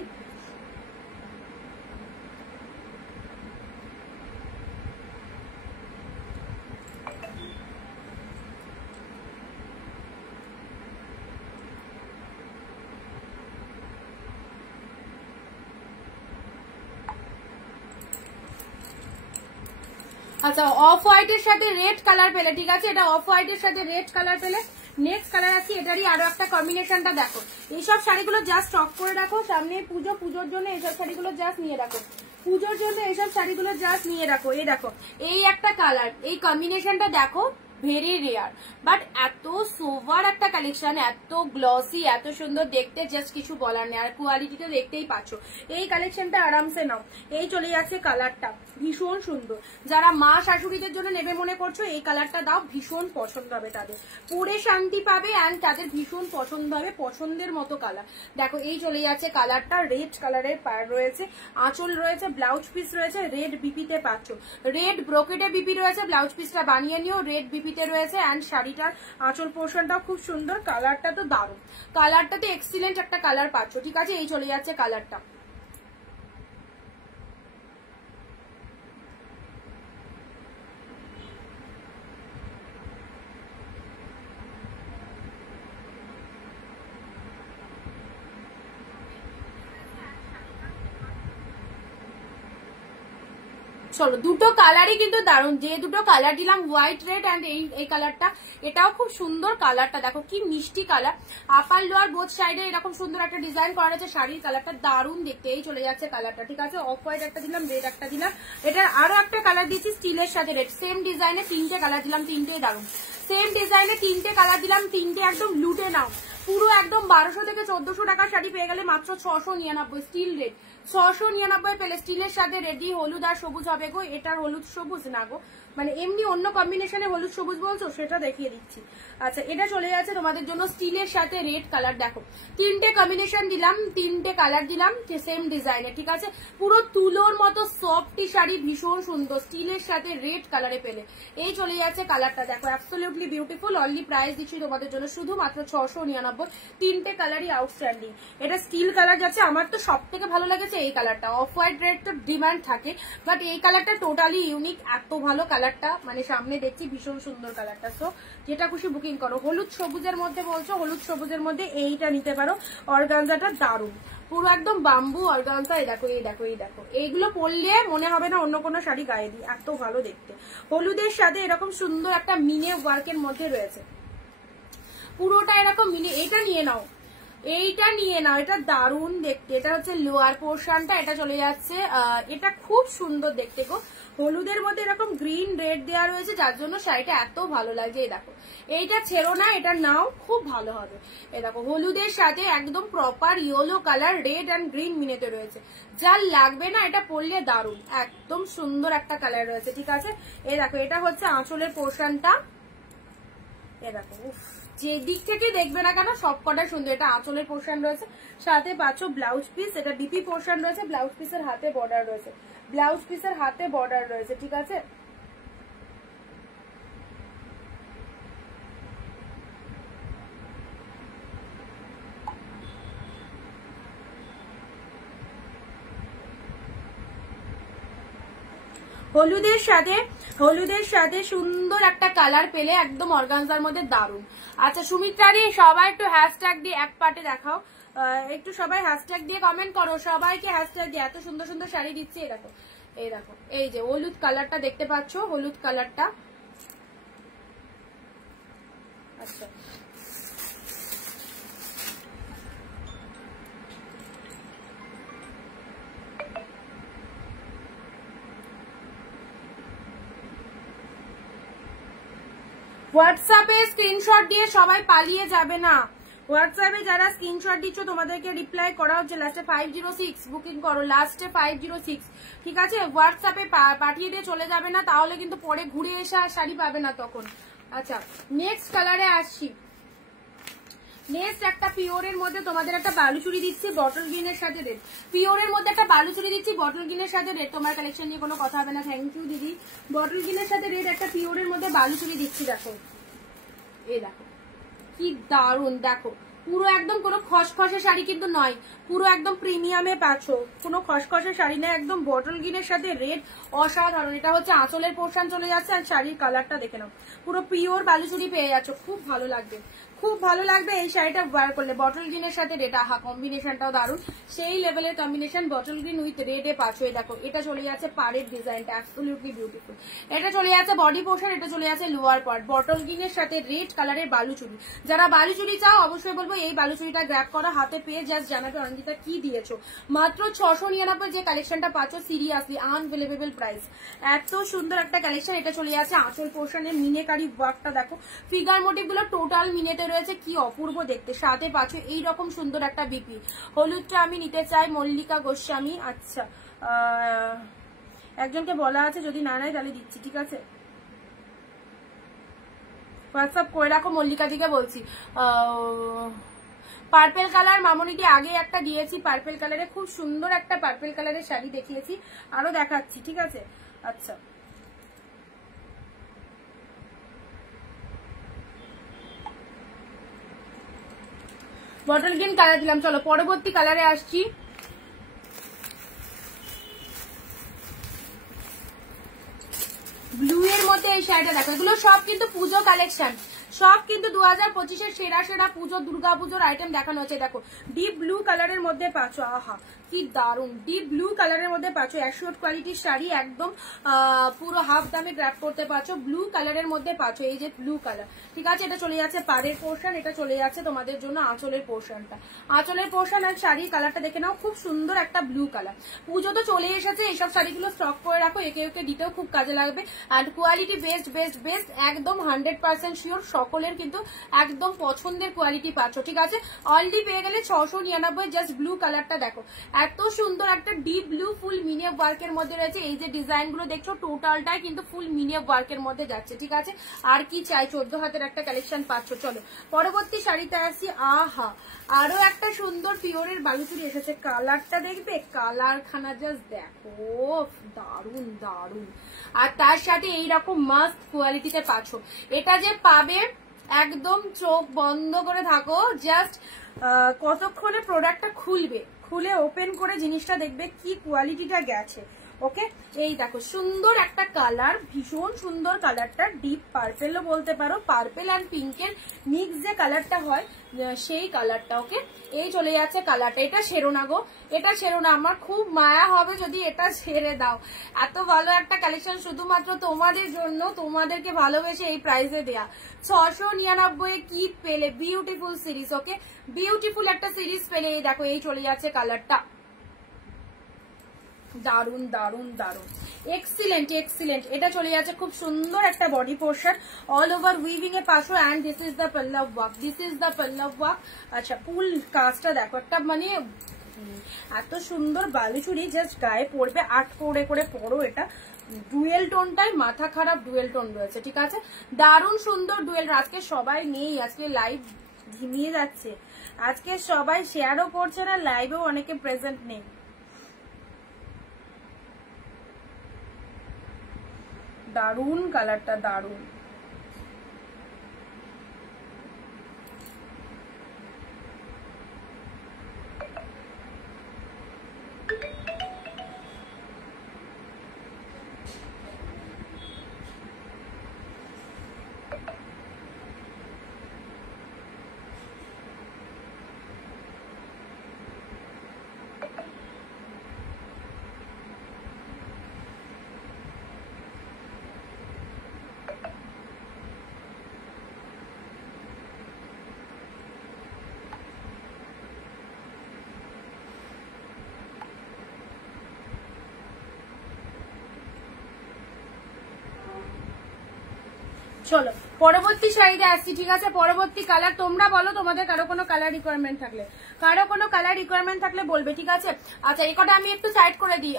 আচ্ছা অফ হোয়াইটের সাথে রেড কালার পেলে, ঠিক আছে, এটা অফ হোয়াইটের সাথে রেড কালার পেলে। নেক্সট কালার আছে, এটারই আরো একটা কম্বিনেশনটা দেখো। এইসব শাড়িগুলো জাস্ট স্টক করে রাখো, সামনে পুজো, পুজোর জন্য এইসব শাড়িগুলো জাস্ট নিয়ে রাখো, পুজোর জন্য এইসব শাড়িগুলো জাস্ট নিয়ে রাখো। এই দেখো এই একটা কালার, এই কম্বিনেশনটা দেখো, ভেরি রেয়ার, বাট এত সোভার একটা কালেকশন, এত গ্লসি, এত সুন্দর দেখতে, জাস্ট কিছু বলার নেই। আর কোয়ালিটিটা দেখতেই পাচ্ছ, এই কালেকশনটা আরামসে নাও। এই চলে যাচ্ছে কালারটা, ভীষণ সুন্দর। যারা মা শাশুড়িদের জন্য নেবে মনে করছো, এই কালারটা দাও, ভীষণ পছন্দ হবে তাদের, পরে শান্তি পাবে অ্যান্ড তাদের ভীষণ পছন্দ হবে, পছন্দের মতো কালার। দেখো এই চলে যাচ্ছে কালারটা, রেড কালারের পাড় রয়েছে, আঁচল রয়েছে, ব্লাউজ পিস রয়েছে, রেড বিপিতে পাচ্ছ, রেড ব্রোকেটে বিপি রয়েছে, ব্লাউজ পিসটা বানিয়ে নিও, রেড বিপিতে রয়েছে। অ্যান্ড শাড়িটার আঁচল পোর্শনটাও খুব সুন্দর, কালারটা তো দারুণ, কালারটাতে এক্সিলেন্ট একটা কালার পাচ্ছ, ঠিক আছে। এই চলে যাচ্ছে কালারটা। চলো দুটো কালারই কিন্তু দারুণ, যে দুটো কালার দিলাম হোয়াইট রেড অ্যান্ড এই কালারটা, এটাও খুব সুন্দর কালারটা, দেখো কি মিষ্টি কালার। আপার লোয়ার বোথ সাইডে এরকম সুন্দর একটা ডিজাইন করা আছে, শাড়ির কালারটা দারুণ দেখতে, এই চলে যাচ্ছে কালারটা, ঠিক আছে। অফ হোয়াইট একটা দিলাম, রেড একটা দিলাম, এটার আরো একটা কালার দিয়েছি স্টিলের সাথে রেড, সেম ডিজাইনে তিনটে কালার দিলাম, তিনটেই দারুণ। সেম ডিজাইনে তিনটে কালার দিলাম, তিনটে একদম লুটে নাও। পুরো একদম 1200 থেকে 1400 টাকার শাড়ি পেয়ে গেলে মাত্র 699 স্টিল রেড, 699 পেলে স্টিলের সাথে রেডি। হলুদ আর সবুজ হবে গো, এটার হলুদ সবুজ না গো, মানে এমনি অন্য কম্বিনেশনে হলুদ সবুজ বলছো, সেটা দেখিয়ে দিচ্ছি। আচ্ছা এটা চলে যাচ্ছে তোমাদের জন্য স্টিলের সাথে রেড কালার, দেখো তিনটে কম্বিনেশন দিলাম, তিনটে কালার দিলাম সেম ডিজাইনে, ঠিক আছে। পুরো তুলোর মতো সফটি শাড়ি, ভীষণ সুন্দর, স্টিলের সাথে রেড কালারে পেলে এই চলে যাচ্ছে কালারটা, দেখো অ্যাবসলিউটলি বিউটিফুল। অনলি প্রাইস দিচ্ছি তোমাদের জন্য শুধুমাত্র 699, তিনটে কালারই আউটস্ট্যান্ডিং। এটা স্টিল কালার যাচ্ছে, আমার তো সব থেকে ভালো লেগেছে এই কালারটা। অফ হোয়াইট রেড তো ডিমান্ড থাকে, বাট এই কালারটা টোটালি ইউনিক, এত ভালো কালারটা, মানে সামনে দেখছি ভীষণ সুন্দর কালারটা। সো যেটা খুশি বুকিং করো। হলুদ সবুজের মধ্যে বলছো, হলুদ সবুজের মধ্যে এইটা নিতে পারো, অর্গানজাটা দারুণ, পুরো একদম বাম্বু অর্গানজা। এই দেখো এই দেখো এই দেখো, এইগুলো পরলে মনে হবে না অন্য কোনো শাড়ি গায়ে দিই, এত ভালো দেখতে। হলুদের সাথে এরকম সুন্দর একটা মিনে ওয়ার্কের মধ্যে রয়েছে, পুরোটা এরকম মিনে। এটা নিয়ে নাও, এইটা নিয়ে নাও, এটা দারুণ দেখতে। এটা হচ্ছে লোয়ার পোর্শনটা, এটা চলে যাচ্ছে, এটা খুব সুন্দর দেখতে গো। হলুদের মধ্যে এরকম গ্রিন রেড দেওয়া রয়েছে, যার জন্য শাড়িটা এত ভালো লাগছে। এই দেখো এইটা ছেড়ো না, এটা নাও, খুব ভালো হবে। এই দেখো হলুদের সাথে একদম proper yellow colour, red and green মিনেতে রয়েছে, যার লাগবে না এটা পরলে দারুণ, একদম সুন্দর একটা কালার রয়েছে, ঠিক আছে। এই দেখো এটা হচ্ছে আঁচলের পোর্শনটা, এ দেখো যে দিক থেকে দেখবে না কেন সব কটা সুন্দর। এটা আঁচলের পোর্শন রয়েছে, সাথে পাচ্ছ ব্লাউজ পিস, এটা বিপি পোর্শন রয়েছে, ব্লাউজ পিসের হাতে বর্ডার রয়েছে, ব্লাউজ পিসের হাতে বর্ডার রয়েছে, ঠিক আছে। হলুদের সাথে সুন্দর একটা কালার পেলে একদম অর্গানজার মধ্যে দারুণ। আচ্ছা সুমিত্রারি সবাই একটু হ্যাশট্যাগ দিয়ে এক পার্টে দেখাও, একটু সবাই হ্যাশট্যাগ দিয়ে কমেন্ট করো, সবাইকে হ্যাশট্যাগ দিয়ে। এত সুন্দর সুন্দর শাড়ি দিচ্ছে, এই দেখো এই দেখো, এই যে হলুদ কালারটা দেখতে পাচ্ছ, হলুদ কালারটা। আচ্ছা হোয়াটসঅ্যাপে স্ক্রিনশট দিয়ে সবাই পালিয়ে যাবে না, হোয়াটসঅ্যাপে যারা স্ক্রিনশট দিচ্ছ তোমাদেরকে রিপ্লাই করা হচ্ছে লাস্টে 506 বুকিং করো, লাস্টে 506, ঠিক আছে। হোয়াটসঅ্যাপে পাঠিয়ে দিয়ে চলে যাবে না, তাহলে কিন্তু পরে ঘুরে এসে আর শাড়ি পাবে না তখন। আচ্ছা নেক্সট কালারে আসছি। নেক্সট একটা পিওরের মধ্যে তোমাদের একটা বালুচুরি দিচ্ছি বটল গ্রিনের সাথে রেড, পিওরের মধ্যে একটা বালুচুরি দিচ্ছি বটল গ্রিনের সাথে রেড। তোমার কালেকশন নিয়ে কোনো কথা হবে না, থ্যাংক ইউ দিদি। বটল গ্রিনের সাথে রেড একটা পিওরের মধ্যে বালুচুরি দিচ্ছি, দেখো এই দেখো কি দারুন, দেখো পুরো একদম কোনো খসখসে শাড়ি কিন্তু নয়, পুরো একদম প্রিমিয়ামে পাচ্ছ, কোনো খসখসে শাড়ি নেই, একদম বটল গ্রিনের সাথে রেড, অসাধারণ। এটা হচ্ছে আঁচলের পোর্শন চলে যাচ্ছে, আর শাড়ির কালারটা দেখে নাও, পুরো পিওর বালুচুরি পেয়ে যাচ্ছ, খুব ভালো লাগবে, খুব ভালো লাগবে এই শাড়িটা ওয়্যার করলে। বটল গ্রিনের সাথে রেড, আহা কম্বিনেশনটাও দারুন, সেই লেভেলের কম্বিনেশন। বটল গ্রিন উইথ রেডে পাচ্ছ, এই দেখো এটা চলে যাচ্ছে পাড়ের ডিজাইনটা, অ্যাবসলিউটলি বিউটিফুল। এটা চলে যাচ্ছে বডি পোর্শন, এটা চলে যাচ্ছে লোয়ার পার্ট, বটল গ্রিনের সাথে রেড কালারের বালুচুরি। যারা বালুচুরি চাও অবশ্যই বলবো এই বালুচুরিটা গ্র্যাব করা, হাতে পেয়ে জাস্ট জানাবে অরঞ্জিতা কি দিয়েছো। মাত্র 699 যে কালেকশনটা পাচ্ছ, সিরিয়াসলি আনবিলিভেবল প্রাইস, এত সুন্দর একটা কালেকশন। এটা চলে যাচ্ছে আঁচল পোর্শনের মিনেকারি ওয়ার্কটা, দেখো ফিগার মোটিভ গুলো টোটাল মিনেতে রয়েছে, কি অপূর্ব দেখতে। সাথে পাচ্ছ এইরকম সুন্দর একটা বিপি। হলুদটা আমি নিতে চাই মল্লিকা গোস্বামী। আচ্ছা একজনকে বলা আছে যদি না নেয় তাহলে দিচ্ছি, ঠিক আছে। হোয়াটসঅ্যাপ করে রাখো মল্লিকা দিকে বলছি। পার্পেল কালার মামনিটি আগে একটা দিয়েছি, পার্পেল কালারে খুব সুন্দর একটা পার্পেল কালারের শাড়ি দেখিয়েছি, আরো দেখাচ্ছি, ঠিক আছে। আচ্ছা বটল গ্রিন কালার দিলাম, চলো পরবর্তী কালারে আসছি। ব্লু এর মধ্যে এই শাড়িটা দেখো, এগুলো সব কিন্তু পুজো কালেকশন, সব কিন্তু 2025-এর সেরা সেরা পুজো দুর্গা পুজোর আইটেম দেখানো হচ্ছে। দেখো ডিপ ব্লু কালারের মধ্যে পাচ্ছ, আহা কি দারুন, ডিপ ব্লু কালারের মধ্যে পাচ্ছ অ্যাশিওর কোয়ালিটির শাড়ি, একদম পুরো হাফ দামে গ্র্যাব করতে পারছো। ব্লু কালারের মধ্যে পাচ্ছ, এই যে ব্লু কালার, ঠিক আছে। এটা চলে যাচ্ছে পাড়ের পোর্শন, এটা চলে যাচ্ছে তোমাদের জন্য আঁচলের পোর্শনটা। আঁচলের পোর্শন আর শাড়ির কালারটা দেখে নাও, খুব সুন্দর একটা ব্লু কালার। পুজো তো চলে এসেছে, এইসব শাড়িগুলো স্টক করে রাখো, একে একে দিতেও খুব কাজে লাগবে। আর কোয়ালিটি বেস্ট বেস্ট বেস্ট, একদম 100% শিওর, সকলের কিন্তু একদম পছন্দের কোয়ালিটি পাচ্ছ, ঠিক আছে। অলরেডি পেয়ে গেলে 699, জাস্ট ব্লু কালারটা দেখো, এত সুন্দর একটা ডিপ ব্লু ফুল মিনিয়ার ওয়ার্কের মধ্যে রয়েছে। এই যে ডিজাইন গুলো দেখছো টোটালটাই কিন্তু ফুল মিনিয়ার ওয়ার্কের মধ্যে যাচ্ছে, ঠিক আছে। আর কি চাই, 14 হাতের একটা কালেকশন পাচ্ছ। চলো পরবর্তী শাড়িতে আসি। আহা, আরো একটা সুন্দর পিওরের বালুচুরি এসেছে, কালারটা দেখবে, কালার খানা জাস্ট দেখো, দারুন দারুন। আর তার সাথে এইরকম মাস্ট কোয়ালিটিতে পাচ্ছ। এটা যে পাবে একদম চোখ বন্ধ করে থাকো, জাস্ট কতক্ষণে প্রোডাক্টটা খুলবে, খুলে ওপেন করে জিনিসটা দেখবে কি কোয়ালিটিটা গেছে। ওকে, এই দেখো সুন্দর একটা কালার, ভীষণ সুন্দর কালারটা, ডিপ পার্পেলও বলতে পারো, পার্পেল আর পিঙ্কের মিক্স যে কালারটা হয় সেই কালারটা। ওকে, এই চলে যাচ্ছে কালারটা। এটা ছেড়ো না গো, এটা ছেড়ো না, আমার খুব মায়া হবে যদি এটা ছেড়ে দাও। এত ভালো একটা কালেকশন শুধুমাত্র তোমাদের জন্য, তোমাদেরকে ভালোবেসে এই প্রাইসে দেয়া। 699 কি পেলে, বিউটিফুল সিরিজ। ওকে, বিউটিফুল একটা সিরিজ পেলে। এই দেখো, এই চলে যাচ্ছে কালারটা, দারুন দারুন দারুন, এক্সিলেন্ট এক্সিলেন্ট। এটা চলে যাচ্ছে খুব সুন্দর একটা body portion, all over weaving এ পাশো, and this is the pallav work, this is the pallav work. আচ্ছা, ফুল কাজটা দেখো, একটা মানে এত সুন্দর বালুচুরি, জাস্ট গায়ে পড়বে, 8 করে পরো। এটা ডুয়েল টোনটাই মাথা খারাপ ডুয়েল টোন রয়েছে, ঠিক আছে। দারুণ সুন্দর ডুয়েল। আজকে সবাই নেই, আজকে লাইভ ঝিমিয়ে যাচ্ছে, আজকে সবাই শেয়ারও করছে না, লাইভেও অনেকে প্রেজেন্ট নেই। দারুন কালারটা, দারুন। চলো পরবর্তী শাড়িতে আসছি, ঠিক আছে। পরবর্তী কালার তোমরা বলো, তোমাদের কারো কোনো কালার রিকোয়ারমেন্ট থাকলে, কারো কোনো কালার রিকোয়ারমেন্ট থাকলে বলবে, ঠিক আছে। আচ্ছা, এই কটা আমি একটু সাইড করে দিই।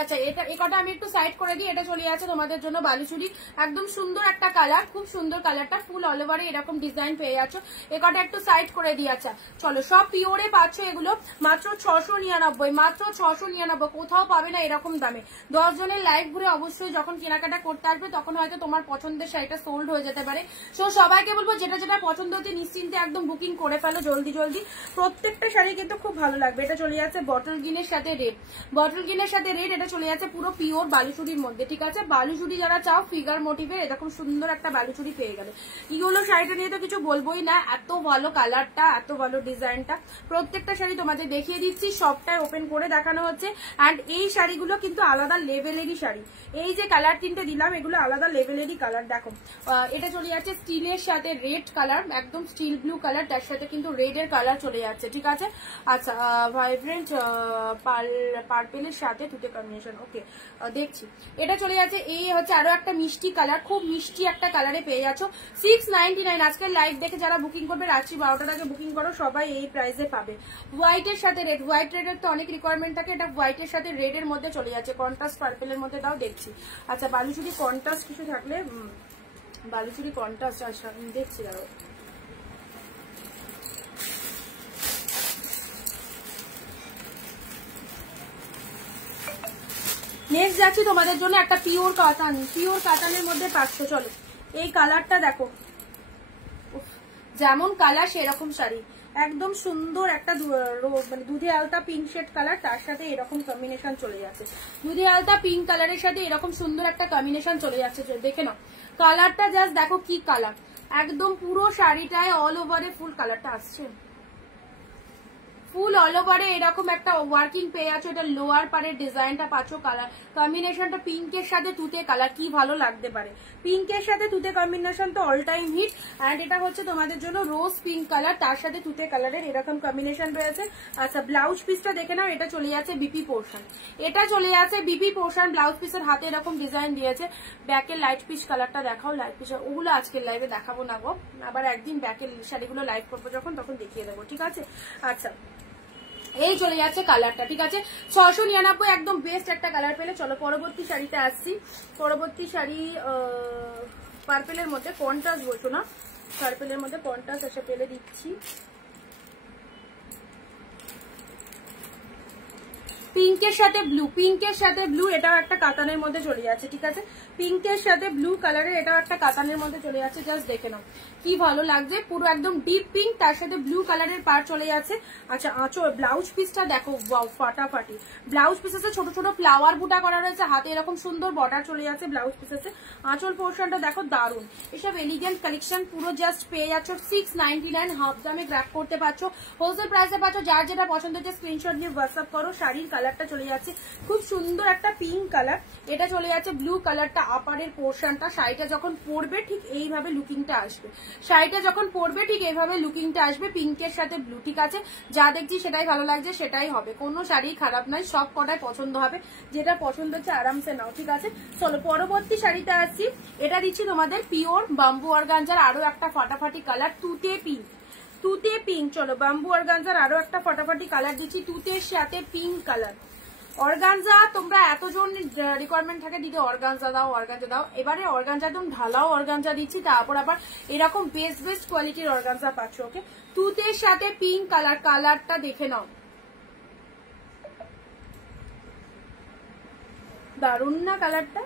আচ্ছা, এটা এই কটা আমি একটু সাইড করে দিই। এটা চলে যাচ্ছে তোমাদের জন্য বালুচুরি, একদম সুন্দর একটা কালার, খুব সুন্দর কালারটা, ফুল অল ওভারে এরকম ডিজাইন পেয়ে যাচ্ছ। এ কটা একটু সাইড করে দিই। আচ্ছা চলো, সব পিওরে পাচ্ছ এগুলো মাত্র 699, মাত্র 699, কোথাও পাবে না এরকম দামে। 10 জনের লাইভ ঘুরে অবশ্যই যখন কেনাকাটা করতে আসবে তখন হয়তো তোমার পছন্দের শাড়িটা সোল্ড হয়ে যেতে পারে। সো সবাইকে বলবো যেটা যেটা পছন্দ হচ্ছে নিশ্চিন্তে একদম বুকিং করে ফেলো জলদি জলদি, প্রত্যেকটা শাড়ি কিন্তু খুব ভালো লাগবে। এটা চলে যাচ্ছে বটল গ্রিনের সাথে রেড, বটল গ্রিনের সাথে রেড। এটা চলে যাচ্ছে পুরো পিওর বালুচুরির মধ্যে, ঠিক আছে। বালুচুরি যারা চাও ফিগার মোটিভে এরকম সুন্দর একটা বালুচুরি পেয়ে গেলে। ইগুলো শাড়িটা নিয়ে তো কিছু বলবোই না, এত ভালো কালারটা, এত ভালো ডিজাইনটা। প্রত্যেকটা শাড়ি তোমাদের দেখিয়ে দিচ্ছি, সবটাই ওপেন করে দেখানো হচ্ছে। অ্যান্ড এই শাড়িগুলো কিন্তু আলাদা লেভেলেরই শাড়ি। এই যে কালার তিনটে দিলাম এগুলো আলাদা লেভেলেরই কালার। দেখো এটা চলে যাচ্ছে স্টিলের সাথে রেড কালার, একদম স্টিল ব্লু কালার, তার সাথে কিন্তু রেড এর কালার চলে যাচ্ছে, ঠিক আছে। আচ্ছা, ভাইব্রেন্ট পার্পেলের সাথে দুটো কম্বিনেশন। ওকে, দেখছি এটা চলে যাচ্ছে, এই হচ্ছে আরো একটা মিষ্টি কালার, খুব মিষ্টি একটা কালারে পেয়ে যাচ্ছ 699। আজকের লাইভ দেখে যারা বুকিং করবে রাত্রি 12টার আগে বুকিং করো, সবাই এই প্রাইসে পাবে। হোয়াইটের সাথে রেড, হোয়াইট রেডের তো অনেক রিকোয়ারমেন্ট থাকে, এটা হোয়াইটের সাথে রেড এর মধ্যে চলে যাচ্ছে, কন্ট্রাস্ট পার্পেলের মধ্যে দাও দেখছি। আচ্ছা, বালুচুরি কন্ট্রাস্ট কিছু থাকলে, বালুচুরি কন্ট্রাস্ট আচ্ছা দেখছি দাও। নেক্সট যাচ্ছি তোমাদের জন্য একটা পিওর কাতান, পিওর কাতানের মধ্যে পাচ্ছ। চলো এই কালারটা দেখো, যেমন কালার সেরকম শাড়ি, একদম সুন্দর একটা মানে দুধে আলতা পিঙ্ক শেড কালার, তার সাথে এরকম কম্বিনেশন চলে যাচ্ছে। দুধে আলতা পিঙ্ক কালারের সাথে এরকম সুন্দর একটা কম্বিনেশন চলে যাচ্ছে, দেখে নাও কালারটা, জাস্ট দেখো কি কালার, একদম পুরো শাড়িটায় অল ওভারে ফুল কালারটা আসছে, ফুল অল ওভারে এরকম একটা ওয়ার্কিং পেয়ে আছো। এটা লোয়ার পারের ডিজাইনটা পাচ্ছ, কালার কম্বিনেশনটা পিঙ্কের সাথে তুতে কালার, কি ভালো লাগতে পারে। পিঙ্কের সাথে তুতে কম্বিনেশন তো অল টাইম হিট। অ্যান্ড এটা হচ্ছে তোমাদের জন্য রোজ পিঙ্ক কালার, তার সাথে তুতে কালারের এরকম কম্বিনেশন রয়েছে। আচ্ছা ব্লাউজ পিসটা দেখে নাও, এটা চলে যাচ্ছে বিপি পোর্শন, এটা চলে যাচ্ছে বিপি পোর্শন। ব্লাউজ পিসের হাতে এরকম ডিজাইন দিয়েছে। ব্যাকের লাইট পিস কালারটা দেখাও, লাইট পিস ওগুলো আজকের লাইভে দেখাবো না গো, আবার একদিন ব্যাকের শাড়িগুলো লাইভ করবো যখন, তখন দেখিয়ে দেবো, ঠিক আছে। আচ্ছা এই চলে যাচ্ছে কালারটা, ঠিক আছে। 699 একদম বেস্ট একটা কালার পেলে। চলো পরবর্তী শাড়িতে আসছি। পরবর্তী শাড়ি পার্পেলের মধ্যে কন্ট্রাস্ট বলছো না, পার্পেলের মধ্যে কন্ট্রাস্ট এসে পেলে দিচ্ছি। পিঙ্কের সাথে ব্লু, পিঙ্কের সাথে ব্লু, এটাও একটা কাতানের মধ্যে চলে যাচ্ছে, ঠিক আছে। পিঙ্কের সাথে ব্লু কালারের এটাও একটা কাতানের মধ্যে চলে যাচ্ছে, জাস্ট দেখে নাও কি ভালো লাগছে। পুরো একদম ডিপ পিঙ্ক, তার সাথে ব্লু কালারের পার চলে যাচ্ছে। আচ্ছা আঁচল ব্লাউজ পিসটা দেখো, ওয়াও ফাটাফাটি ব্লাউজ পিসেসে ছোট ছোট ফ্লাওয়ার বুটা করা রয়েছে, হাতে এরকম সুন্দর বর্ডার চলে যাচ্ছে ব্লাউজ পিসেসে। আঁচল পোর্শনটা দেখো দারুন। এসব এলিগেন্ট কালেকশন পুরো জাস্ট পেয়ে যাচ্ছ 699, হাফ দামে গ্র্যাব করতে পারছো, হোলসেল প্রাইসে পাচ্ছ। যার যেটা পছন্দ হচ্ছে স্ক্রিনশট নিয়ে হোয়াটসঅ্যাপ করো। শাড়ির কালারটা চলে যাচ্ছে খুব সুন্দর একটা পিঙ্ক কালার, এটা চলে যাচ্ছে ব্লু কালারটা আপারের পোর্শনটা। শাড়িটা যখন পরবে ঠিক এইভাবে লুকিংটা আসবে, শাড়িটা যখন পরবে ঠিক এইভাবে লুকিংটা আসবে পিঙ্কের সাথে ব্লু, ঠিক আছে। যা দেখছি সেটাই ভালো লাগছে সেটাই হবে, কোনো শাড়ি খারাপ নয়, সব কটাই পছন্দ হবে। যেটা পছন্দ হচ্ছে আরামসে নাও, ঠিক আছে। চলো পরবর্তী শাড়িতে আসছি। এটা দিচ্ছি তোমাদের পিওর বাম্বু অর্গানজার আরো একটা ফাটাফাটি কালার, তুতে পিঙ্ক, তুতে পিঙ্ক। চলো বাম্বু অর্গানজার আরো একটা ফাটাফাটি কালার দিচ্ছি, তুতের সাথে পিঙ্ক কালার। অর্গানজা তোমরা এতজন রিকোয়ারমেন্ট থাকে দিদি অর্গানজা দাও অর্গানজা দাও, এবারে অর্গানজা একদম ঢালাও অর্গানজা দিচ্ছি, তারপর আবার এরকম বেস্ট বেস্ট কোয়ালিটির অর্গানজা পাচ্ছ। ওকে তুতের সাথে পিঙ্ক কালার, কালারটা দেখে নাও দারুণ না কালারটা।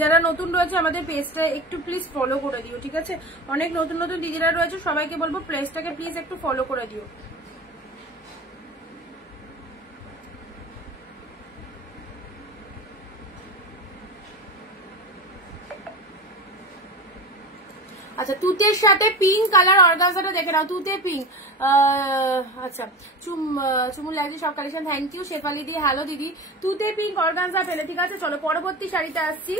যারা নতুন রয়েছে আমাদের পেজটা একটু প্লিজ ফলো করে দিও, ঠিক আছে। অনেক নতুন নতুন দিদিরা রয়েছে, সবাইকে বলবো পেজটাকে প্লিজ একটু ফলো করে দিও। আচ্ছা তুতের সাথে পিঙ্ক কালার অর্গানজাটা দেখে নাও, তুতে পিঙ্ক। আচ্ছা চুমুল লাগছে সব কালেকশন, থ্যাংক ইউ। শেফালি দি হ্যালো দিদি, তুতে পিঙ্ক অর্গানজা পেলে, ঠিক আছে। চলো পরবর্তী শাড়িতে আসছি।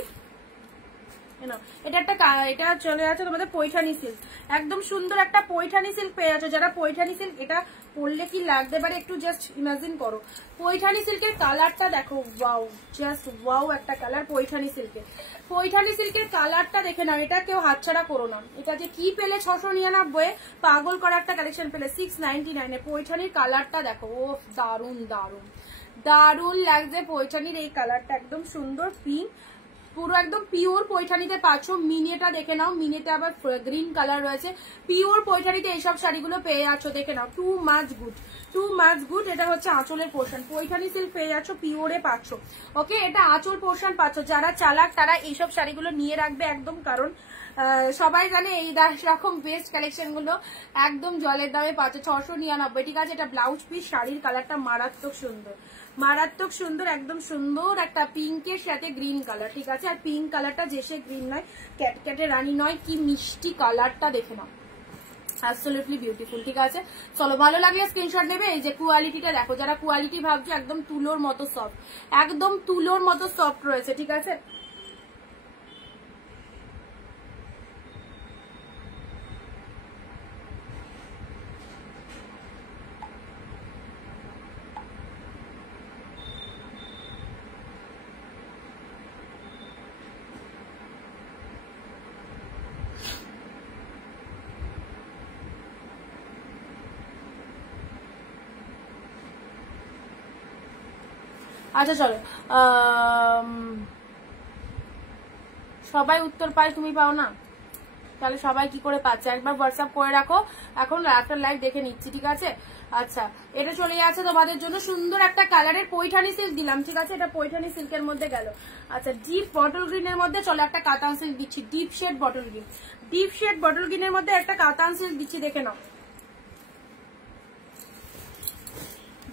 এটা চলে যাচ্ছে তোমাদের পৈঠানি সিল্ক, একদম সুন্দর একটা পৈঠানি সিল্ক পেয়ে যাচ্ছ। যারা পৈঠানি সিল্ক এটা পরলে কি লাগতে পারে একটু জাস্ট ইমাজিন করো। পৈঠানি সিল্কের কালারটা দেখো, ওয়াও জাস্ট ওয়াও একটা কালার পৈঠানি সিল্কের। পৈঠানি সিল্কের কালারটা দেখে নাও, এটা কেউ হাতছাড়া করো না। এটা যে কি পেলে 699 পাগল করা একটা কালেকশন পেলে 699 পৈঠানির কালারটা দেখো, ও দারুন দারুন দারুন লাগছে পৈঠানির এই কালারটা, একদম সুন্দর পিঙ্ক, পুরো একদম পিওর পৈঠানিতে পাচ্ছ। মিনেটা দেখে নাও, মিনেতে আবার গ্রিন কালার রয়েছে। পিওর পৈঠানিতে এইসব শাড়িগুলো পেয়ে যাচ্ছ, দেখে নাও too much good, too much good. এটা হচ্ছে আঁচলের পোর্শন, পৈঠানি সিল্ক পেয়ে যাচ্ছ, পিওরে পাচ্ছ। ওকে এটা আঁচল পোর্শন পাচ্ছ। যারা চালাক তারা এইসব শাড়িগুলো নিয়ে রাখবে একদম, কারণ সবাই জানে এই রকম বেস্ট কালেকশন গুলো একদম জলের দামে পাচ্ছ 699, ঠিক আছে। এটা ব্লাউজ পিস, শাড়ির কালারটা মারাত্মক সুন্দর, মারাত্মক সুন্দর, একদম সুন্দর একটা পিঙ্কের সাথে গ্রিন কালার, ঠিক আছে। আর পিঙ্ক কালারটা জেসে গ্রিন নয়, ক্যাটক্যাটে রানী নয়, কি মিষ্টি কালারটা দেখে নাও, অ্যাবসলিউটলি বিউটিফুল, ঠিক আছে। চলো ভালো লাগলে স্ক্রিনশট নেবে। এই যে কোয়ালিটিটা দেখো, যারা কোয়ালিটি ভাবছো একদম তুলোর মতো সফট, একদম তুলোর মতো সফট রয়েছে, ঠিক আছে। আচ্ছা চলো সবাই উত্তর পায়, তুমি পাও না। তাহলে সবাই কি করে পাচ্ছে, একবার হোয়াটসঅ্যাপ করে রাখো, এখন একটা লাইভ দেখে নিচ্ছি, ঠিক আছে। আচ্ছা, এটা চলে যাচ্ছে তোমাদের জন্য সুন্দর একটা কালারের পৈঠানি সিল্ক দিলাম, ঠিক আছে, এটা পৈঠানি সিল্কের মধ্যে গেল। আচ্ছা, ডিপ বটল গ্রিনের মধ্যে চলো একটা কাতান সিল্ক দিচ্ছি, deep shade bottle green, deep shade bottle গ্রিনের মধ্যে একটা কাতান সিল্ক দিচ্ছি, দেখে নাও।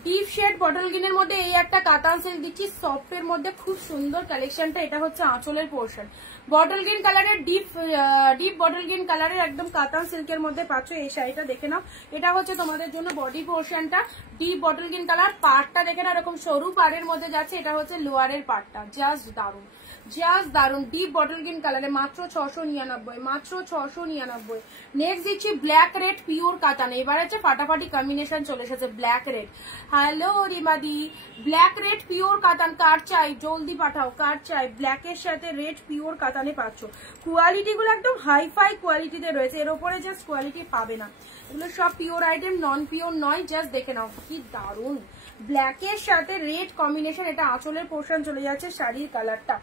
ডিপ শেড বটল গ্রিনের মধ্যে এই একটা কাতান সিল্ক দিচ্ছি, সফটের মধ্যে খুব সুন্দর কালেকশনটা। এটা হচ্ছে আঁচলের পোর্শন, বটল গ্রিন কালারের ডিপ বটল গ্রিন কালারের একদম কাতান সিল্কের মধ্যে পাচ্ছ এই শাড়িটা, দেখে নাও। এটা হচ্ছে তোমাদের জন্য বডি পোর্শনটা, ডিপ বটল গ্রিন কালার, পাড়টা দেখে নাও এরকম সরু পাড়ের মধ্যে যাচ্ছে, এটা হচ্ছে লোয়ারের পাড়টা, জাস্ট দারুন, জাস্ট দারুন, ডিপ বটল গ্রিন কালারে মাত্র 699, মাত্র 699। নেক্সট দিচ্ছি ব্ল্যাক রেড পিওর কাতান, এবার হচ্ছে ফাটাফাটি কম্বিনেশন চলে এসেছে ব্ল্যাক রেড। হ্যালো রিমাদি, ব্ল্যাক রেড পিওর কাতান কার চাই জলদি পাঠাও, কার চাই, ব্ল্যাকের সাথে রেড পিওর কাতানে পাচ্ছ। কোয়ালিটি গুলো একদম হাইফাই কোয়ালিটিতে রয়েছে, এর উপরে জাস্ট কোয়ালিটি পাবে না, এগুলো সব পিওর আইটেম, নন পিওর নয়, জাস্ট দেখে নাও কি দারুন, ব্ল্যাকের সাথে রেড কম্বিনেশন। এটা আঁচলের পোর্শন চলে যাচ্ছে, শাড়ির কালারটা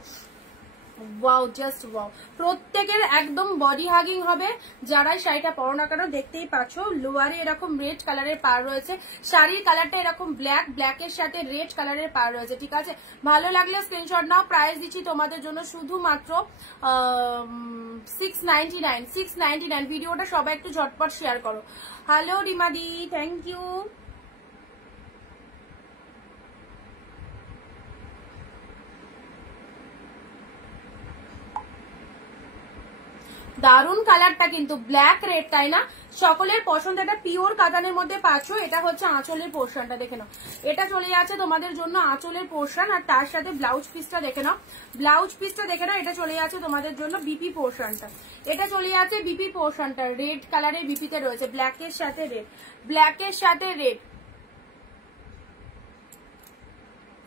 ওয়াও, জাস্ট ওয়াও, প্রত্যেকের একদম বডি হাগিং হবে, যারাই শাড়িটা পরো না কেন। দেখতেই পাচ্ছ লোয়ারে এরকম রেড কালারের পাড় রয়েছে, শাড়ির কালারটা এরকম ব্ল্যাক, ব্ল্যাকের সাথে রেড কালারের পাড় রয়েছে, ঠিক আছে। ভালো লাগলে স্ক্রিনশট নাও, প্রাইস দিচ্ছি তোমাদের জন্য শুধুমাত্র 699, 699। ভিডিওটা সবাই একটু ঝটপট শেয়ার করো। হ্যালো রিমাদি, থ্যাংক ইউ। দারুন কালারটা কিন্তু, ব্ল্যাক রেড, তাই না, সকলের পছন্দ। এটা পিওর কাতানের মধ্যে পাচ্ছ, এটা হচ্ছে আঁচলের পোর্শনটা, দেখে নাও। এটা চলে যাচ্ছে তোমাদের জন্য আঁচলের পোর্শন, আর তার সাথে ব্লাউজ পিসটা দেখে নাও, ব্লাউজ পিসটা দেখে নাও। এটা চলে যাচ্ছে তোমাদের জন্য বিপি পোর্শনটা, এটা চলে যাচ্ছে বিপি পোর্শনটা, রেড কালারের বিপিতে রয়েছে, ব্ল্যাকের সাথে রেড, ব্ল্যাকের সাথে রেড।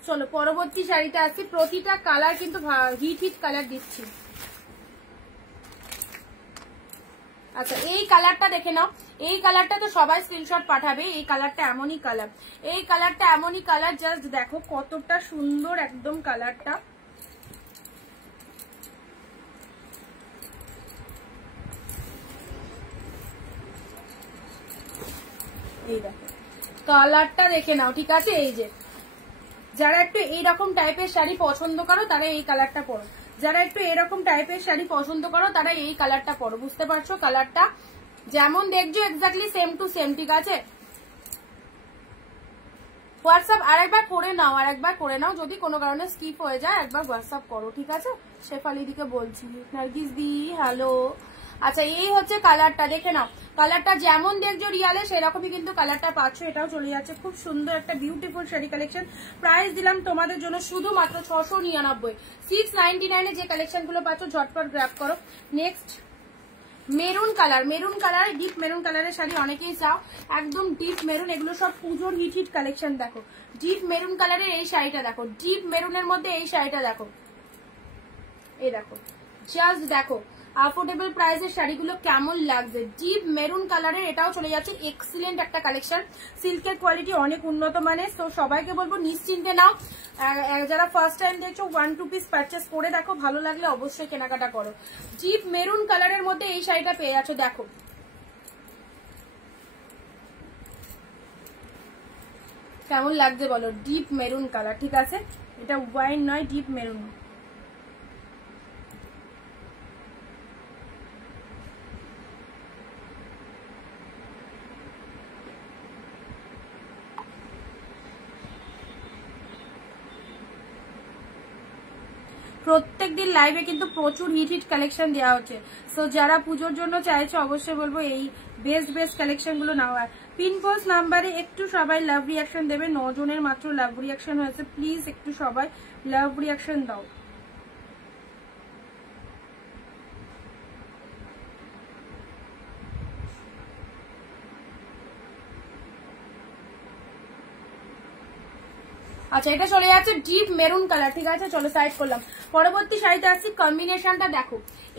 চলো পরবর্তী শাড়িতে আসছি, প্রতিটা কালার কিন্তু হিট হিট কালার দিচ্ছি। আচ্ছা, এই কালারটা দেখে নাও, এই কালারটা তো সবাই স্ক্রিনশট পাঠাবে, এই কালারটা এমনই কালার, এই কালারটা এমনই কালার, জাস্ট দেখো কতটা সুন্দর একদম কালারটা। এই দেখো কালারটা দেখে নাও, ঠিক আছে। এই যে যারা একটু এইরকম টাইপের শাড়ি পছন্দ করো তারা এই কালারটা পরো, যারা একটু এরকম টাইপের শাড়ি পছন্দ করো তারা এই কালারটা পরো, বুঝতে পারছো, কালারটা যেমন দেখছো এক্স্যাক্টলি সেম টু সেম, ঠিক আছে। হোয়াটসঅ্যাপ আরেকবার করে নাও, আরেকবার করে নাও, যদি কোনো কারণে স্কিপ হয়ে যায় একবার হোয়াটসঅ্যাপ করো, ঠিক আছে। শেফালি দিকে বলছি, নার্গিস দি হ্যালো। আচ্ছা, এই হচ্ছে কালারটা, দেখে নাও, কালারটা যেমন দেখছো রিয়ালে সেরকমই কিন্তু কালারটা পাচ্ছ। এটাও চলে যাচ্ছে, খুব সুন্দর একটা বিউটিফুল শাড়ি কালেকশন। প্রাইস দিলাম তোমাদের জন্য শুধুমাত্র 699, 699 যে কালেকশন গুলো পাচ্ছ ঝটপট গ্র্যাব করো। Next maroon colour, maroon colour, deep maroon কালারের শাড়ি অনেকেই চাও, একদম ডিপ মেরুন, এগুলো সব পুজোর হিট হিট কালেকশন। দেখো ডিপ মেরুন কালারের এই শাড়িটা দেখো, ডিপ মেরুনের মধ্যে এই শাড়িটা দেখো, এই দেখো, জাস্ট দেখো অ্যাফোর্ডেবল প্রাইসের শাড়িগুলো কেমন লাগছে, ডিপ মেরুন কালারের। এটাও চলে যাচ্ছে, এক্সিলেন্ট একটা কালেকশন, সিল্কের কোয়ালিটি অনেক উন্নত মানের। তো সবাইকে বলবো নিশ্চিন্তে নাও, যারা ফার্স্ট টাইম দেখছো 1-2 পিস পারচেস করে দেখো, ভালো লাগলে অবশ্যই কেনাকাটা করো। ডিপ মেরুন কালারের মধ্যে এই শাড়িটা পেয়ে যাচ্ছ, দেখো কেমন লাগছে বলো, ডিপ মেরুন কালার, ঠিক আছে, এটা ওয়াইন নয়, ডিপ মেরুন। প্রত্যেকদিন লাইভে কিন্তু প্রচুর হিট হিট কালেকশন দেওয়া হচ্ছে, সো যারা পুজোর জন্য চাইছো অবশ্যই বলবো এই বেস্ট বেস্ট কালেকশন গুলো নেওয়া। পিনপোস্ট নাম্বারে একটু সবাই লাভ রিয়াকশন দেবে, 9 জনের মাত্র লাভ রিয়াকশন হয়েছে, প্লিজ একটু সবাই লাভ রিয়াকশন দাও। আচ্ছা, এটা চলে যাচ্ছে ডিপ মেরুন কালার, ঠিক আছে, চলো সাইড করলাম। পরবর্তী শাড়িতে আসছি, কম্বিনেশনটা দেখো,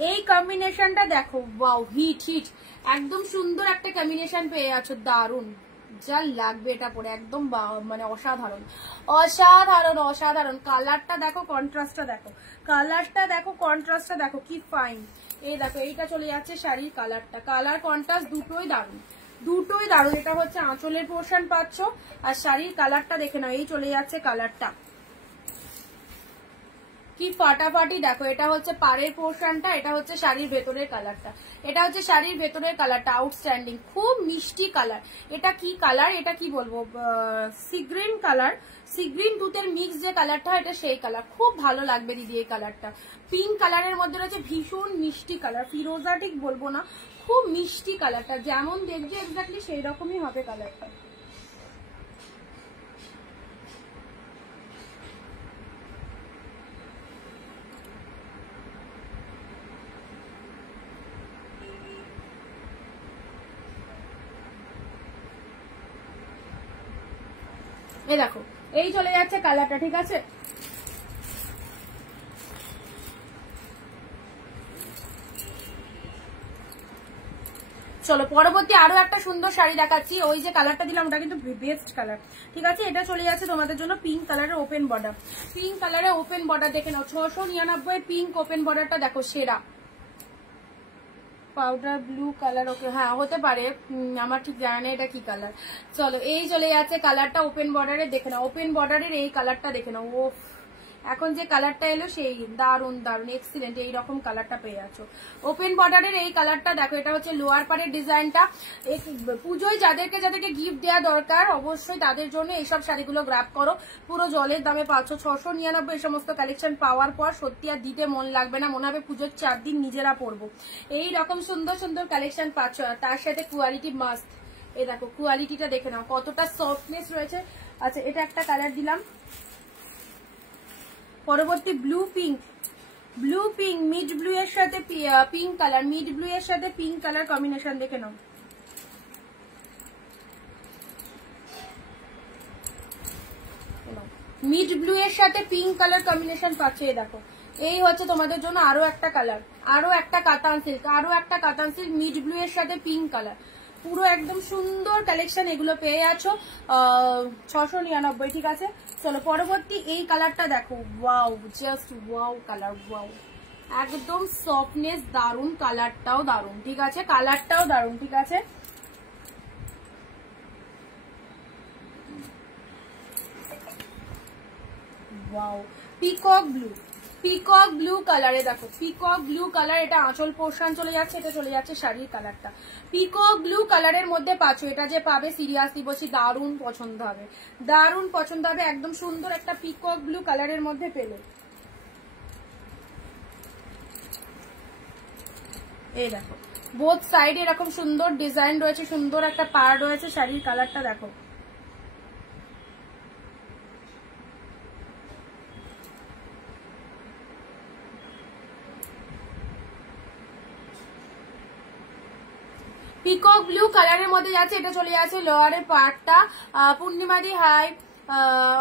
এই কম্বিনেশনটা দেখো, ওয়াও হিট হিট, একদম সুন্দর একটা কম্বিনেশন পেয়ে যাচ্ছ, দারুন, যা লাগবে এটা পরে একদম মানে অসাধারণ অসাধারণ অসাধারণ। কালারটা দেখো, কন্ট্রাস্টটা দেখো, কালারটা দেখো, কন্ট্রাস্টটা দেখো, কি ফাইন এই দেখো এইটা চলে যাচ্ছে শাড়ির কালারটা, কালার কন্ট্রাস্ট দুটোই দারুন, দুটোই দারুন। এটা হচ্ছে আঁচলের পোর্শন পাচ্ছ, আর শাড়ির কালারটা দেখে নাও, এই চলে যাচ্ছে কালারটা, কি ফাটাফাটি। দেখো এটা হচ্ছে পাড়ের পোর্শনটা, এটা হচ্ছে শাড়ির ভেতরের কালারটা, এটা হচ্ছে শাড়ির ভেতরের কালারটা, আউটস্ট্যান্ডিং, খুব মিষ্টি কালার। এটা কি কালার, এটা কি বলবো, sea green colour, sea green দুধের মিক্স যে কালারটা, এটা সেই কালার, খুব ভালো লাগবে দিদি এই কালারটা। পিঙ্ক কালারের মধ্যে রয়েছে ভীষণ মিষ্টি কালার, ফিরোজা ঠিক বলবো না, খুব মিষ্টি কালারটা, যেমন দেখবে এক্স্যাক্টলি সেই রকমই হবে কালারটা। এই দেখো এই চলে যাচ্ছে কালারটা, ঠিক আছে। চলো পরবর্তী আরো একটা সুন্দর শাড়ি দেখাচ্ছি। ওই যে কালারটা দিলাম ওটা কিন্তু বেস্ট কালার, ঠিক আছে। এটা চলে যাচ্ছে তোমাদের জন্য পিঙ্ক কালারের ওপেন বর্ডার, পিঙ্ক কালারের ওপেন বর্ডার দেখে নাও, 699 পিঙ্ক ওপেন বর্ডারটা দেখো সেরা। পাউডার ব্লু কালার, ওকে হ্যাঁ হতে পারে, আমার ঠিক জানা নেই এটা কি কালার। চলো এই চলে যাচ্ছে কালারটা ওপেন বর্ডারে, দেখে নাও ওপেন বর্ডারের এই কালারটা দেখে নাও, ও এখন যে কালারটা এলো সেই দারুন দারুন এক্সিলেন্ট, এইরকম কালারটা পেয়ে যাচ্ছ ওপেন বর্ডারের এই কালারটা। দেখো এটা হচ্ছে লোয়ার পারের ডিজাইনটা, পুজোয় যাদেরকে যাদেরকে গিফট দেওয়া দরকার অবশ্যই তাদের জন্য এইসব শাড়িগুলো গ্র্যাব করো, পুরো জলের দামে পাচ্ছ। 699 এই সমস্ত কালেকশন পাওয়ার পর সত্যি আর দিতে মন লাগবে না, মনে হবে পুজোর 4 দিন নিজেরা পরবো, এই রকম সুন্দর সুন্দর কালেকশন পাচ্ছ। তার সাথে কোয়ালিটি মাস্ট, এই দেখো কোয়ালিটিটা দেখে নাও কতটা সফটনেস রয়েছে। আচ্ছা এটা একটা কালার দিলাম, পরবর্তী blue pink, blue pink mid blue এর সাথে পিঙ্ক কালার, মিড ব্লু এর সাথে পিঙ্ক কালার কম্বিনেশন দেখে নাও, মিড ব্লু এর সাথে পিঙ্ক কালার কম্বিনেশন পাচ্ছে। দেখো এই হচ্ছে তোমাদের জন্য আরো একটা কালার, আরো একটা কাতান সিল্ক, আরো একটা কাতান সিল্ক মিড ব্লু এর সাথে পিঙ্ক কালার, পুরো একদম সুন্দর কালেকশন এগুলো পেয়ে যাচ্ছ 699, ঠিক আছে। চলো পরবর্তী এই কালারটা দেখো, wow just wow colour, wow একদম সফটনেস দারুন, কালারটাও দারুন, ঠিক আছে, কালারটাও দারুন, ঠিক আছে। Wow peacock blue, peacock blue কালারে দেখো, পিকক ব্লু কালার, এটা আঁচল পোর্শন চলে যাচ্ছে, এটা চলে যাচ্ছে শাড়ির কালারটা, পিকক ব্লু কালারের মধ্যে পাচ্ছ। এটা যে পাবে সিরিয়াসলি বলছি দারুণ পছন্দ হবে, দারুণ পছন্দ হবে, একদম সুন্দর একটা পিকক ব্লু কালারের মধ্যে পেলে। এই দেখো বোথ সাইড এরকম সুন্দর ডিজাইন রয়েছে, সুন্দর একটা পাড় রয়েছে, শাড়ির কালারটা দেখো, পিকক ব্লু কালারের মধ্যে যাচ্ছে। এটা চলে যাচ্ছে লোয়ারের পার্টটা। পূর্ণিমাদি হাই,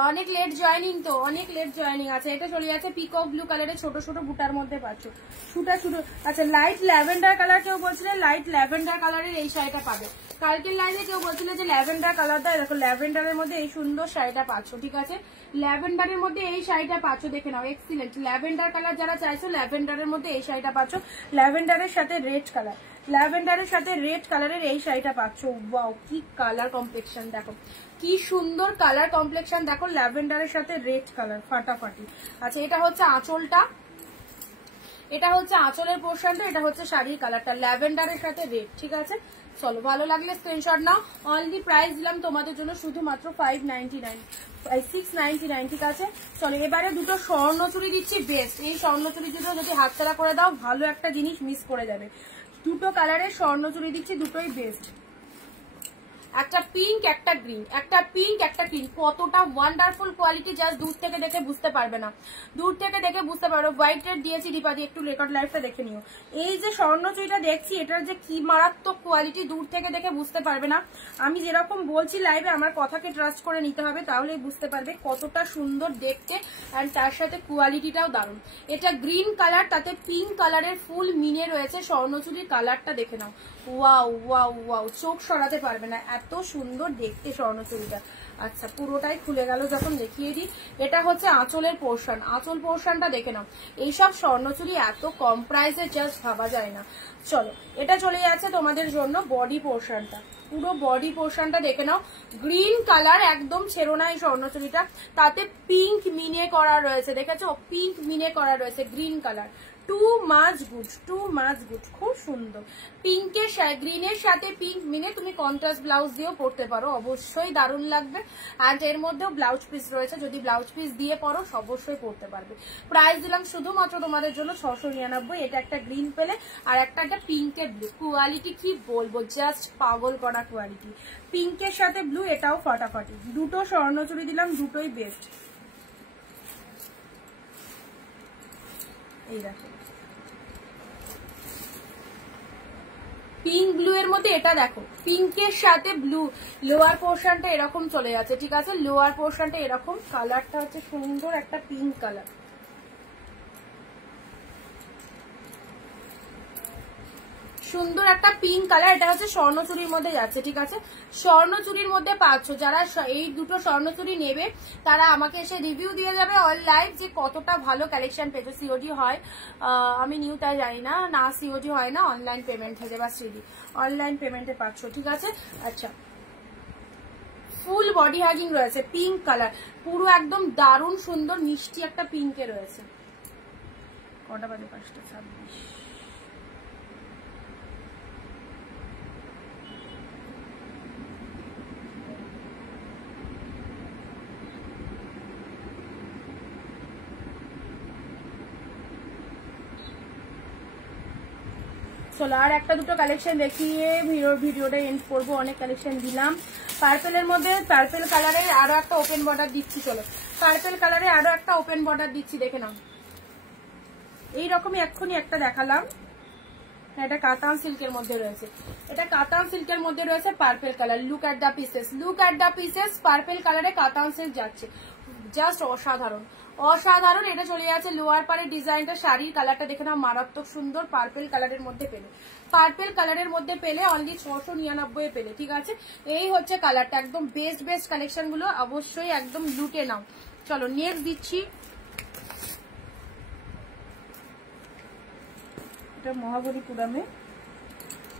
অনেক লেট জয়েনিং, তো অনেক লেট জয়েনিং আছে। এটা চলে যাচ্ছে পিকক ব্লু কালারের ছোট ছোট বুটার মধ্যে পাচ্ছ, ছুটা ছুটো। আচ্ছা লাইট ল্যাভেন্ডার কালার কেউ বলছিলেন, লাইট ল্যাভেন্ডার কালারের এই শাড়িটা পাবে। কালকের লাইনে কেউ বলছিল যে ল্যাভেন্ডার কালারটা, দেখো ল্যাভেন্ডারের মধ্যে এই সুন্দর শাড়িটা পাচ্ছ, ঠিক আছে। ল্যাভেন্ডারের মধ্যে এই শাড়িটা পাচ্ছ, দেখে নাও এক্সিলেন্ট। ল্যাভেন্ডার কালার যারা চাইছো ল্যাভেন্ডারের মধ্যে এই শাড়িটা পাচ্ছ, ল্যাভেন্ডারের সাথে রেড কালার, ল্যাভেন্ডারের সাথে রেড কালারের এই শাড়িটা পাচ্ছ। ওয়াও কি কালার কমপ্লেকশন দেখো, কি সুন্দর কালার কমপ্লেকশন দেখো, ল্যাভেন্ডারের সাথে রেড কালার ফাটাফাটি। আচ্ছা এটা হচ্ছে আঁচলটা, এটা হচ্ছে আঁচলের পোর্শনটা, এটা হচ্ছে শাড়ির কালারটা, ল্যাভেন্ডারের সাথে রেড, ঠিক আছে। চলো ভালো লাগলে স্ক্রিনশট নাও। অনলি প্রাইস দিলাম তোমাদের জন্য শুধুমাত্র 599, 699, ঠিক আছে। চলো এবারে দুটো স্বর্ণচুরি দিচ্ছি বেস্ট, এই স্বর্ণচুরি দুটো যদি হাতছাড়া করে দাও ভালো একটা জিনিস মিস করে যাবে। দুটো কালারের স্বর্ণচুরি দিচ্ছি, দুটোই বেস্ট, একটা পিঙ্ক একটা গ্রিন, একটা পিঙ্ক একটা গ্রিন, কতটা ওয়ান্ডারফুল কোয়ালিটি জাস্ট দূর থেকে দেখে বুঝতে পারবে না, দূর থেকে দেখে বুঝতে পারো। হোয়াইট রেড দিয়েছি দীপাদি, একটু রেকর্ড লাইফটা দেখে নিও। এই যে স্বর্ণচুরিটা দেখছি এটার যে কি মারাত্মক কোয়ালিটি দূর থেকে দেখে বুঝতে পারবে না। আমি যেরকম বলছি লাইভে আমার কথাকে ট্রাস্ট করে নিতে হবে, তাহলেই বুঝতে পারবে কতটা সুন্দর দেখতে, অ্যান্ড তার সাথে কোয়ালিটিটাও দারুণ। এটা গ্রিন কালার, তাতে পিঙ্ক কালারের ফুল মিনে রয়েছে, স্বর্ণচুরির কালারটা দেখে নাও, ওয়াও ওয়াও ওয়াও, চোখ সরাতে পারবে না, এত সুন্দর দেখতে স্বর্ণচুরিটা। আচ্ছা পুরোটাই খুলে গেল যখন দেখিয়ে দিই। এটা হচ্ছে আঁচলের পোর্শন, আঁচল পোর্শনটা দেখে নাও। এইসব স্বর্ণচুরি এত কম প্রাইসে জাস্ট ভাবা যায় না। চলো এটা চলে যাচ্ছে তোমাদের জন্য বডি পোর্শনটা, পুরো বডি পোর্শনটা দেখে নাও। গ্রিন কালার, একদম ছেড়ো না এই স্বর্ণচুরিটা। তাতে পিঙ্ক মিনে করা রয়েছে, দেখেছো পিঙ্ক মিনে করা রয়েছে, green colour. Two much good, too much good, খুব সুন্দর। পিঙ্কের গ্রিনের সাথে পিঙ্ক মিনে তুমি কন্ট্রাস্ট ব্লাউজ দিয়েও পরতে পারো, অবশ্যই দারুণ লাগবে। আর এর মধ্যেও ব্লাউজ পিস রয়েছে, যদি ব্লাউজ পিস দিয়ে পরো অবশ্যই পরতে পারবে। প্রাইস দিলাম শুধুমাত্র তোমাদের জন্য 699। এটা একটা গ্রিন পেলে আর একটা পিঙ্কের ব্লু। কোয়ালিটি কি বলবো, জাস্ট পাগল করা কোয়ালিটি। পিঙ্কের সাথে ব্লু, এটাও ফাটাফাটি। দুটো স্বর্ণচুরি দিলাম, দুটোই বেস্ট। এই দেখো পিঙ্ক ব্লু এর মধ্যে এটা দেখো, পিঙ্কের সাথে ব্লু। লোয়ার পোর্শনটা এরকম চলে যাচ্ছে, ঠিক আছে, লোয়ার পোর্শনটা এরকম। কালারটা হচ্ছে সুন্দর একটা পিঙ্ক কালার, সুন্দর একটা পিঙ্ক কালার। এটা হচ্ছে স্বর্ণচুরির মধ্যে যাচ্ছে, ঠিক আছে, স্বর্ণচুরির মধ্যে পাচ্ছ। যারা এই দুটো স্বর্ণচুরি নেবে তারা আমাকে এসে রিভিউ দিয়ে যাবে অন লাইভ যে কতটা ভালো কালেকশন পেয়েছে। সিওডি হয়, আমি নিউ তাই জানি না, না সিওডি হয় না, অনলাইন পেমেন্ট হয়ে যাবে, সিডি অনলাইন পেমেন্টে পাচ্ছ, ঠিক আছে। আচ্ছা ফুল বডি হ্যাগিং রয়েছে, পিঙ্ক কালার, পুরো একদম দারুণ সুন্দর মিষ্টি একটা পিঙ্কে রয়েছে। কটা বাজে? 5:26। চলো আর একটা দুটো কালেকশন দেখিয়ে ভিডিওটা এন্ড করবো। অনেক কালেকশন দিলাম। পার্পেলের মধ্যে পার্পেল কালারের আরো একটা ওপেন বর্ডার দিচ্ছি। চলো পার্পেল কালারে আরো একটা ওপেন বর্ডার দিচ্ছি, দেখে নাও। এইরকমই এক্ষুনি একটা দেখালাম, এটা কাতান সিল্কের মধ্যে রয়েছে, এটা কাতান সিল্কের মধ্যে রয়েছে purple colour. Look at the pieces, look at the pieces. Purple কালারে কাতান সিল্ক যাচ্ছে, জাস্ট অসাধারণ অসাধারণ। এটা চলে যাচ্ছে লোয়ার পারের ডিজাইনটা। শাড়ির কালারটা দেখে নাও, মারাত্মক সুন্দর। পার্পেল কালারের মধ্যে পেলে, পার্পেল কালারের মধ্যে পেলে অনলি 699 পেলে, ঠিক আছে। এই হচ্ছে কালারটা, একদম বেস্ট বেস্ট কালেকশন গুলো অবশ্যই একদম লুটে নাও। চলো নেক্সট দিচ্ছি, এটা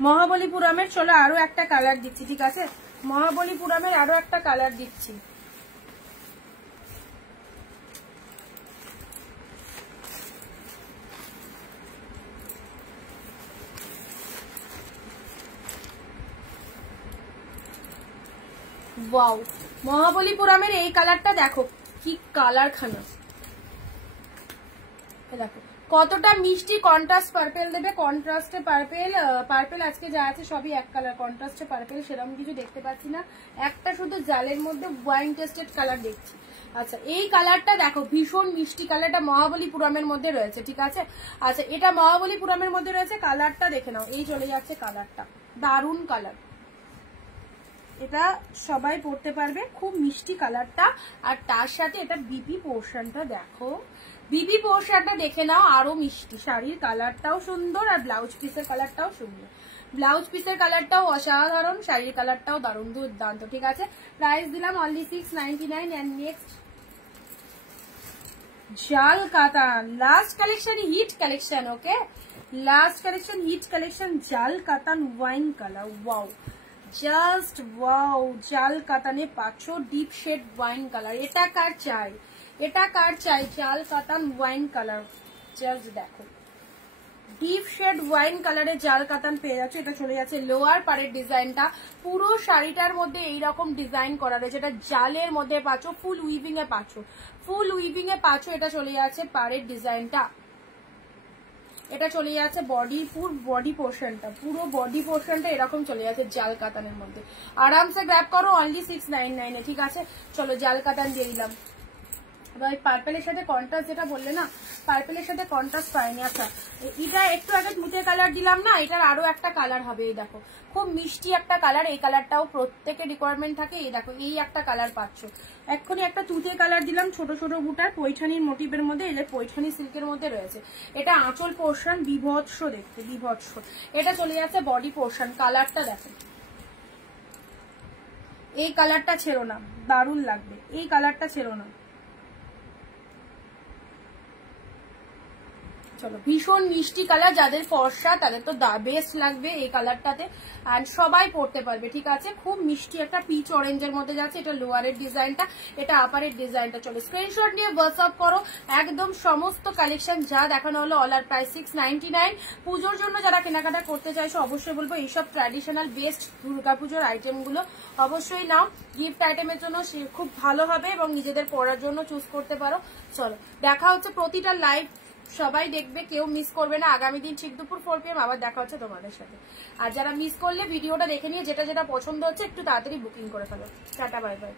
মহাবলীপুরমের। চলো আরো একটা কালার দিচ্ছি, ঠিক আছে, মহাবলীপুরমের আরো একটা কালার দিচ্ছি। ওয়াও, মহাবলীপুরমের এই কালারটা দেখো, কি কালার খানা, দেখো কতটা মিষ্টি। কন্ট্রাস্ট পার্পেল দেবে, কন্ট্রাস্টে পার্পেল। পার্পেল আজকে যা আছে সবই এক কালার, কন্ট্রাস্টে পার্পেল সেরকম কিছু দেখতে পাচ্ছি না। একটা শুধু জালের মধ্যে ওয়াইন টেস্টেড কালার দেখছি। আচ্ছা এই কালারটা দেখো, ভীষণ মিষ্টি কালারটা মহাবলীপুরমের মধ্যে রয়েছে, ঠিক আছে। আচ্ছা এটা মহাবলীপুরমের মধ্যে রয়েছে, কালারটা দেখে নাও। এই চলে যাচ্ছে কালারটা, দারুণ কালার, এটা সবাই পরতে পারবে, খুব মিষ্টি কালারটা। আর তার সাথে এটা বিপি পোর্শনটা দেখো, বিবি পোর্শনটা দেখে নাও, আরো মিষ্টি। শাড়ির কালারটাও সুন্দর আর ব্লাউজ পিসের কালারটাও সুন্দর, ব্লাউজ পিসের কালারটাও অসাধারণ, শাড়ির কালারটাও দারুণ দুর্দান্ত, ঠিক আছে। প্রাইস দিলাম অনলি 699। এন্ড নেক্সট জাল কাতান, লাস্ট কালেকশন, হিট কালেকশন, ওকে, লাস্ট কালেকশন হিট কালেকশন, জাল কাতান wine colour. Wow, just wow, জাল কাতানে পাচ্ছ ডিপ শেড ওয়াইন কালার। এটা কার চাই, এটা কার চাই, জাল কাতান ওয়াইন কালার। জাস্ট দেখো ডিপ শেড ওয়াইন কালারে জাল কাতান পেয়ে যাচ্ছে। এটা চলে যাচ্ছে লোয়ার পাড়ের ডিজাইনটা, পুরো শাড়িটার মধ্যে এইরকম ডিজাইন করা রয়েছে। এটা জালের মধ্যে পাচ্ছ, ফুল উইভিং এ পাচ্ছ, ফুল উইভিং এ পাচ্ছ। এটা চলে যাচ্ছে পাড়ের ডিজাইনটা, এটা চলে যাচ্ছে বডি পোর্শনটা, পুরো বডি পোর্শনটা এরকম চলে যাচ্ছে জাল কাতানের মধ্যে। আরামসে গ্র্যাব করো অনলি 699 এ, ঠিক আছে। চলো জাল কাতান দিয়ে দিলাম। এবার পার্পেলের সাথে কন্ট্রাস্ট যেটা বললে না, পার্পেলের সাথে কন্ট্রাস্ট পাইনি। আচ্ছা এটা একটু আগে তুতে কালার দিলাম না, এটার আরো একটা কালার হবে। এই দেখো খুব মিষ্টি একটা কালার, এই কালারটাও প্রত্যেকের রিকোয়ারমেন্ট থাকে। এই দেখো এই একটা কালার পাচ্ছ। এক্ষুনি একটা তুতে কালার দিলাম, ছোট ছোট বুটার পৈঠানির মোটিভের মধ্যে, এই যে পৈঠানি সিল্কের মধ্যে রয়েছে। এটা আঁচল পোর্শন, বিভৎস দেখতে, বিভৎস। এটা চলে যাচ্ছে বডি পোর্শন, কালারটা দেখো এই কালারটা ছেড়ো না, দারুণ লাগবে, এই কালারটা ছেড়ো না। চলো, ভীষণ মিষ্টি কালার, যাদের ফর্সা তাদের তো বেস্ট লাগবে এই কালারটাতে, আর সবাই পরতে পারবে, ঠিক আছে। খুব মিষ্টি একটা পিচ অরেঞ্জের মধ্যে যাচ্ছে, এটা লোয়ারের ডিজাইনটা, এটা আপারের ডিজাইনটা। চলো স্ক্রিনশট নিয়ে হোয়াটসঅ্যাপ করো। একদম সমস্ত কালেকশন যা দেখানো হলো অল আর প্রাইস 699। পুজোর জন্য যারা কেনাকাটা করতে চাইছো অবশ্যই বলবো এইসব ট্র্যাডিশনাল বেস্ট দুর্গাপুজোর আইটেমগুলো অবশ্যই নাও, গিফট আইটেমের জন্য খুব ভালো হবে এবং নিজেদের পরার জন্য চুজ করতে পারো। চলো দেখা হচ্ছে প্রতিটা লাইভ, সবাই দেখবে, কেউ মিস করবে না। আগামী দিন ঠিক দুপুর 4 PM আবার দেখা হচ্ছে তোমাদের সাথে। আর যারা মিস করলে ভিডিওটা দেখে নিয়ে যেটা যেটা পছন্দ হচ্ছে একটু তাড়াতাড়ি বুকিং করে ফেলো। Tata, bye bye.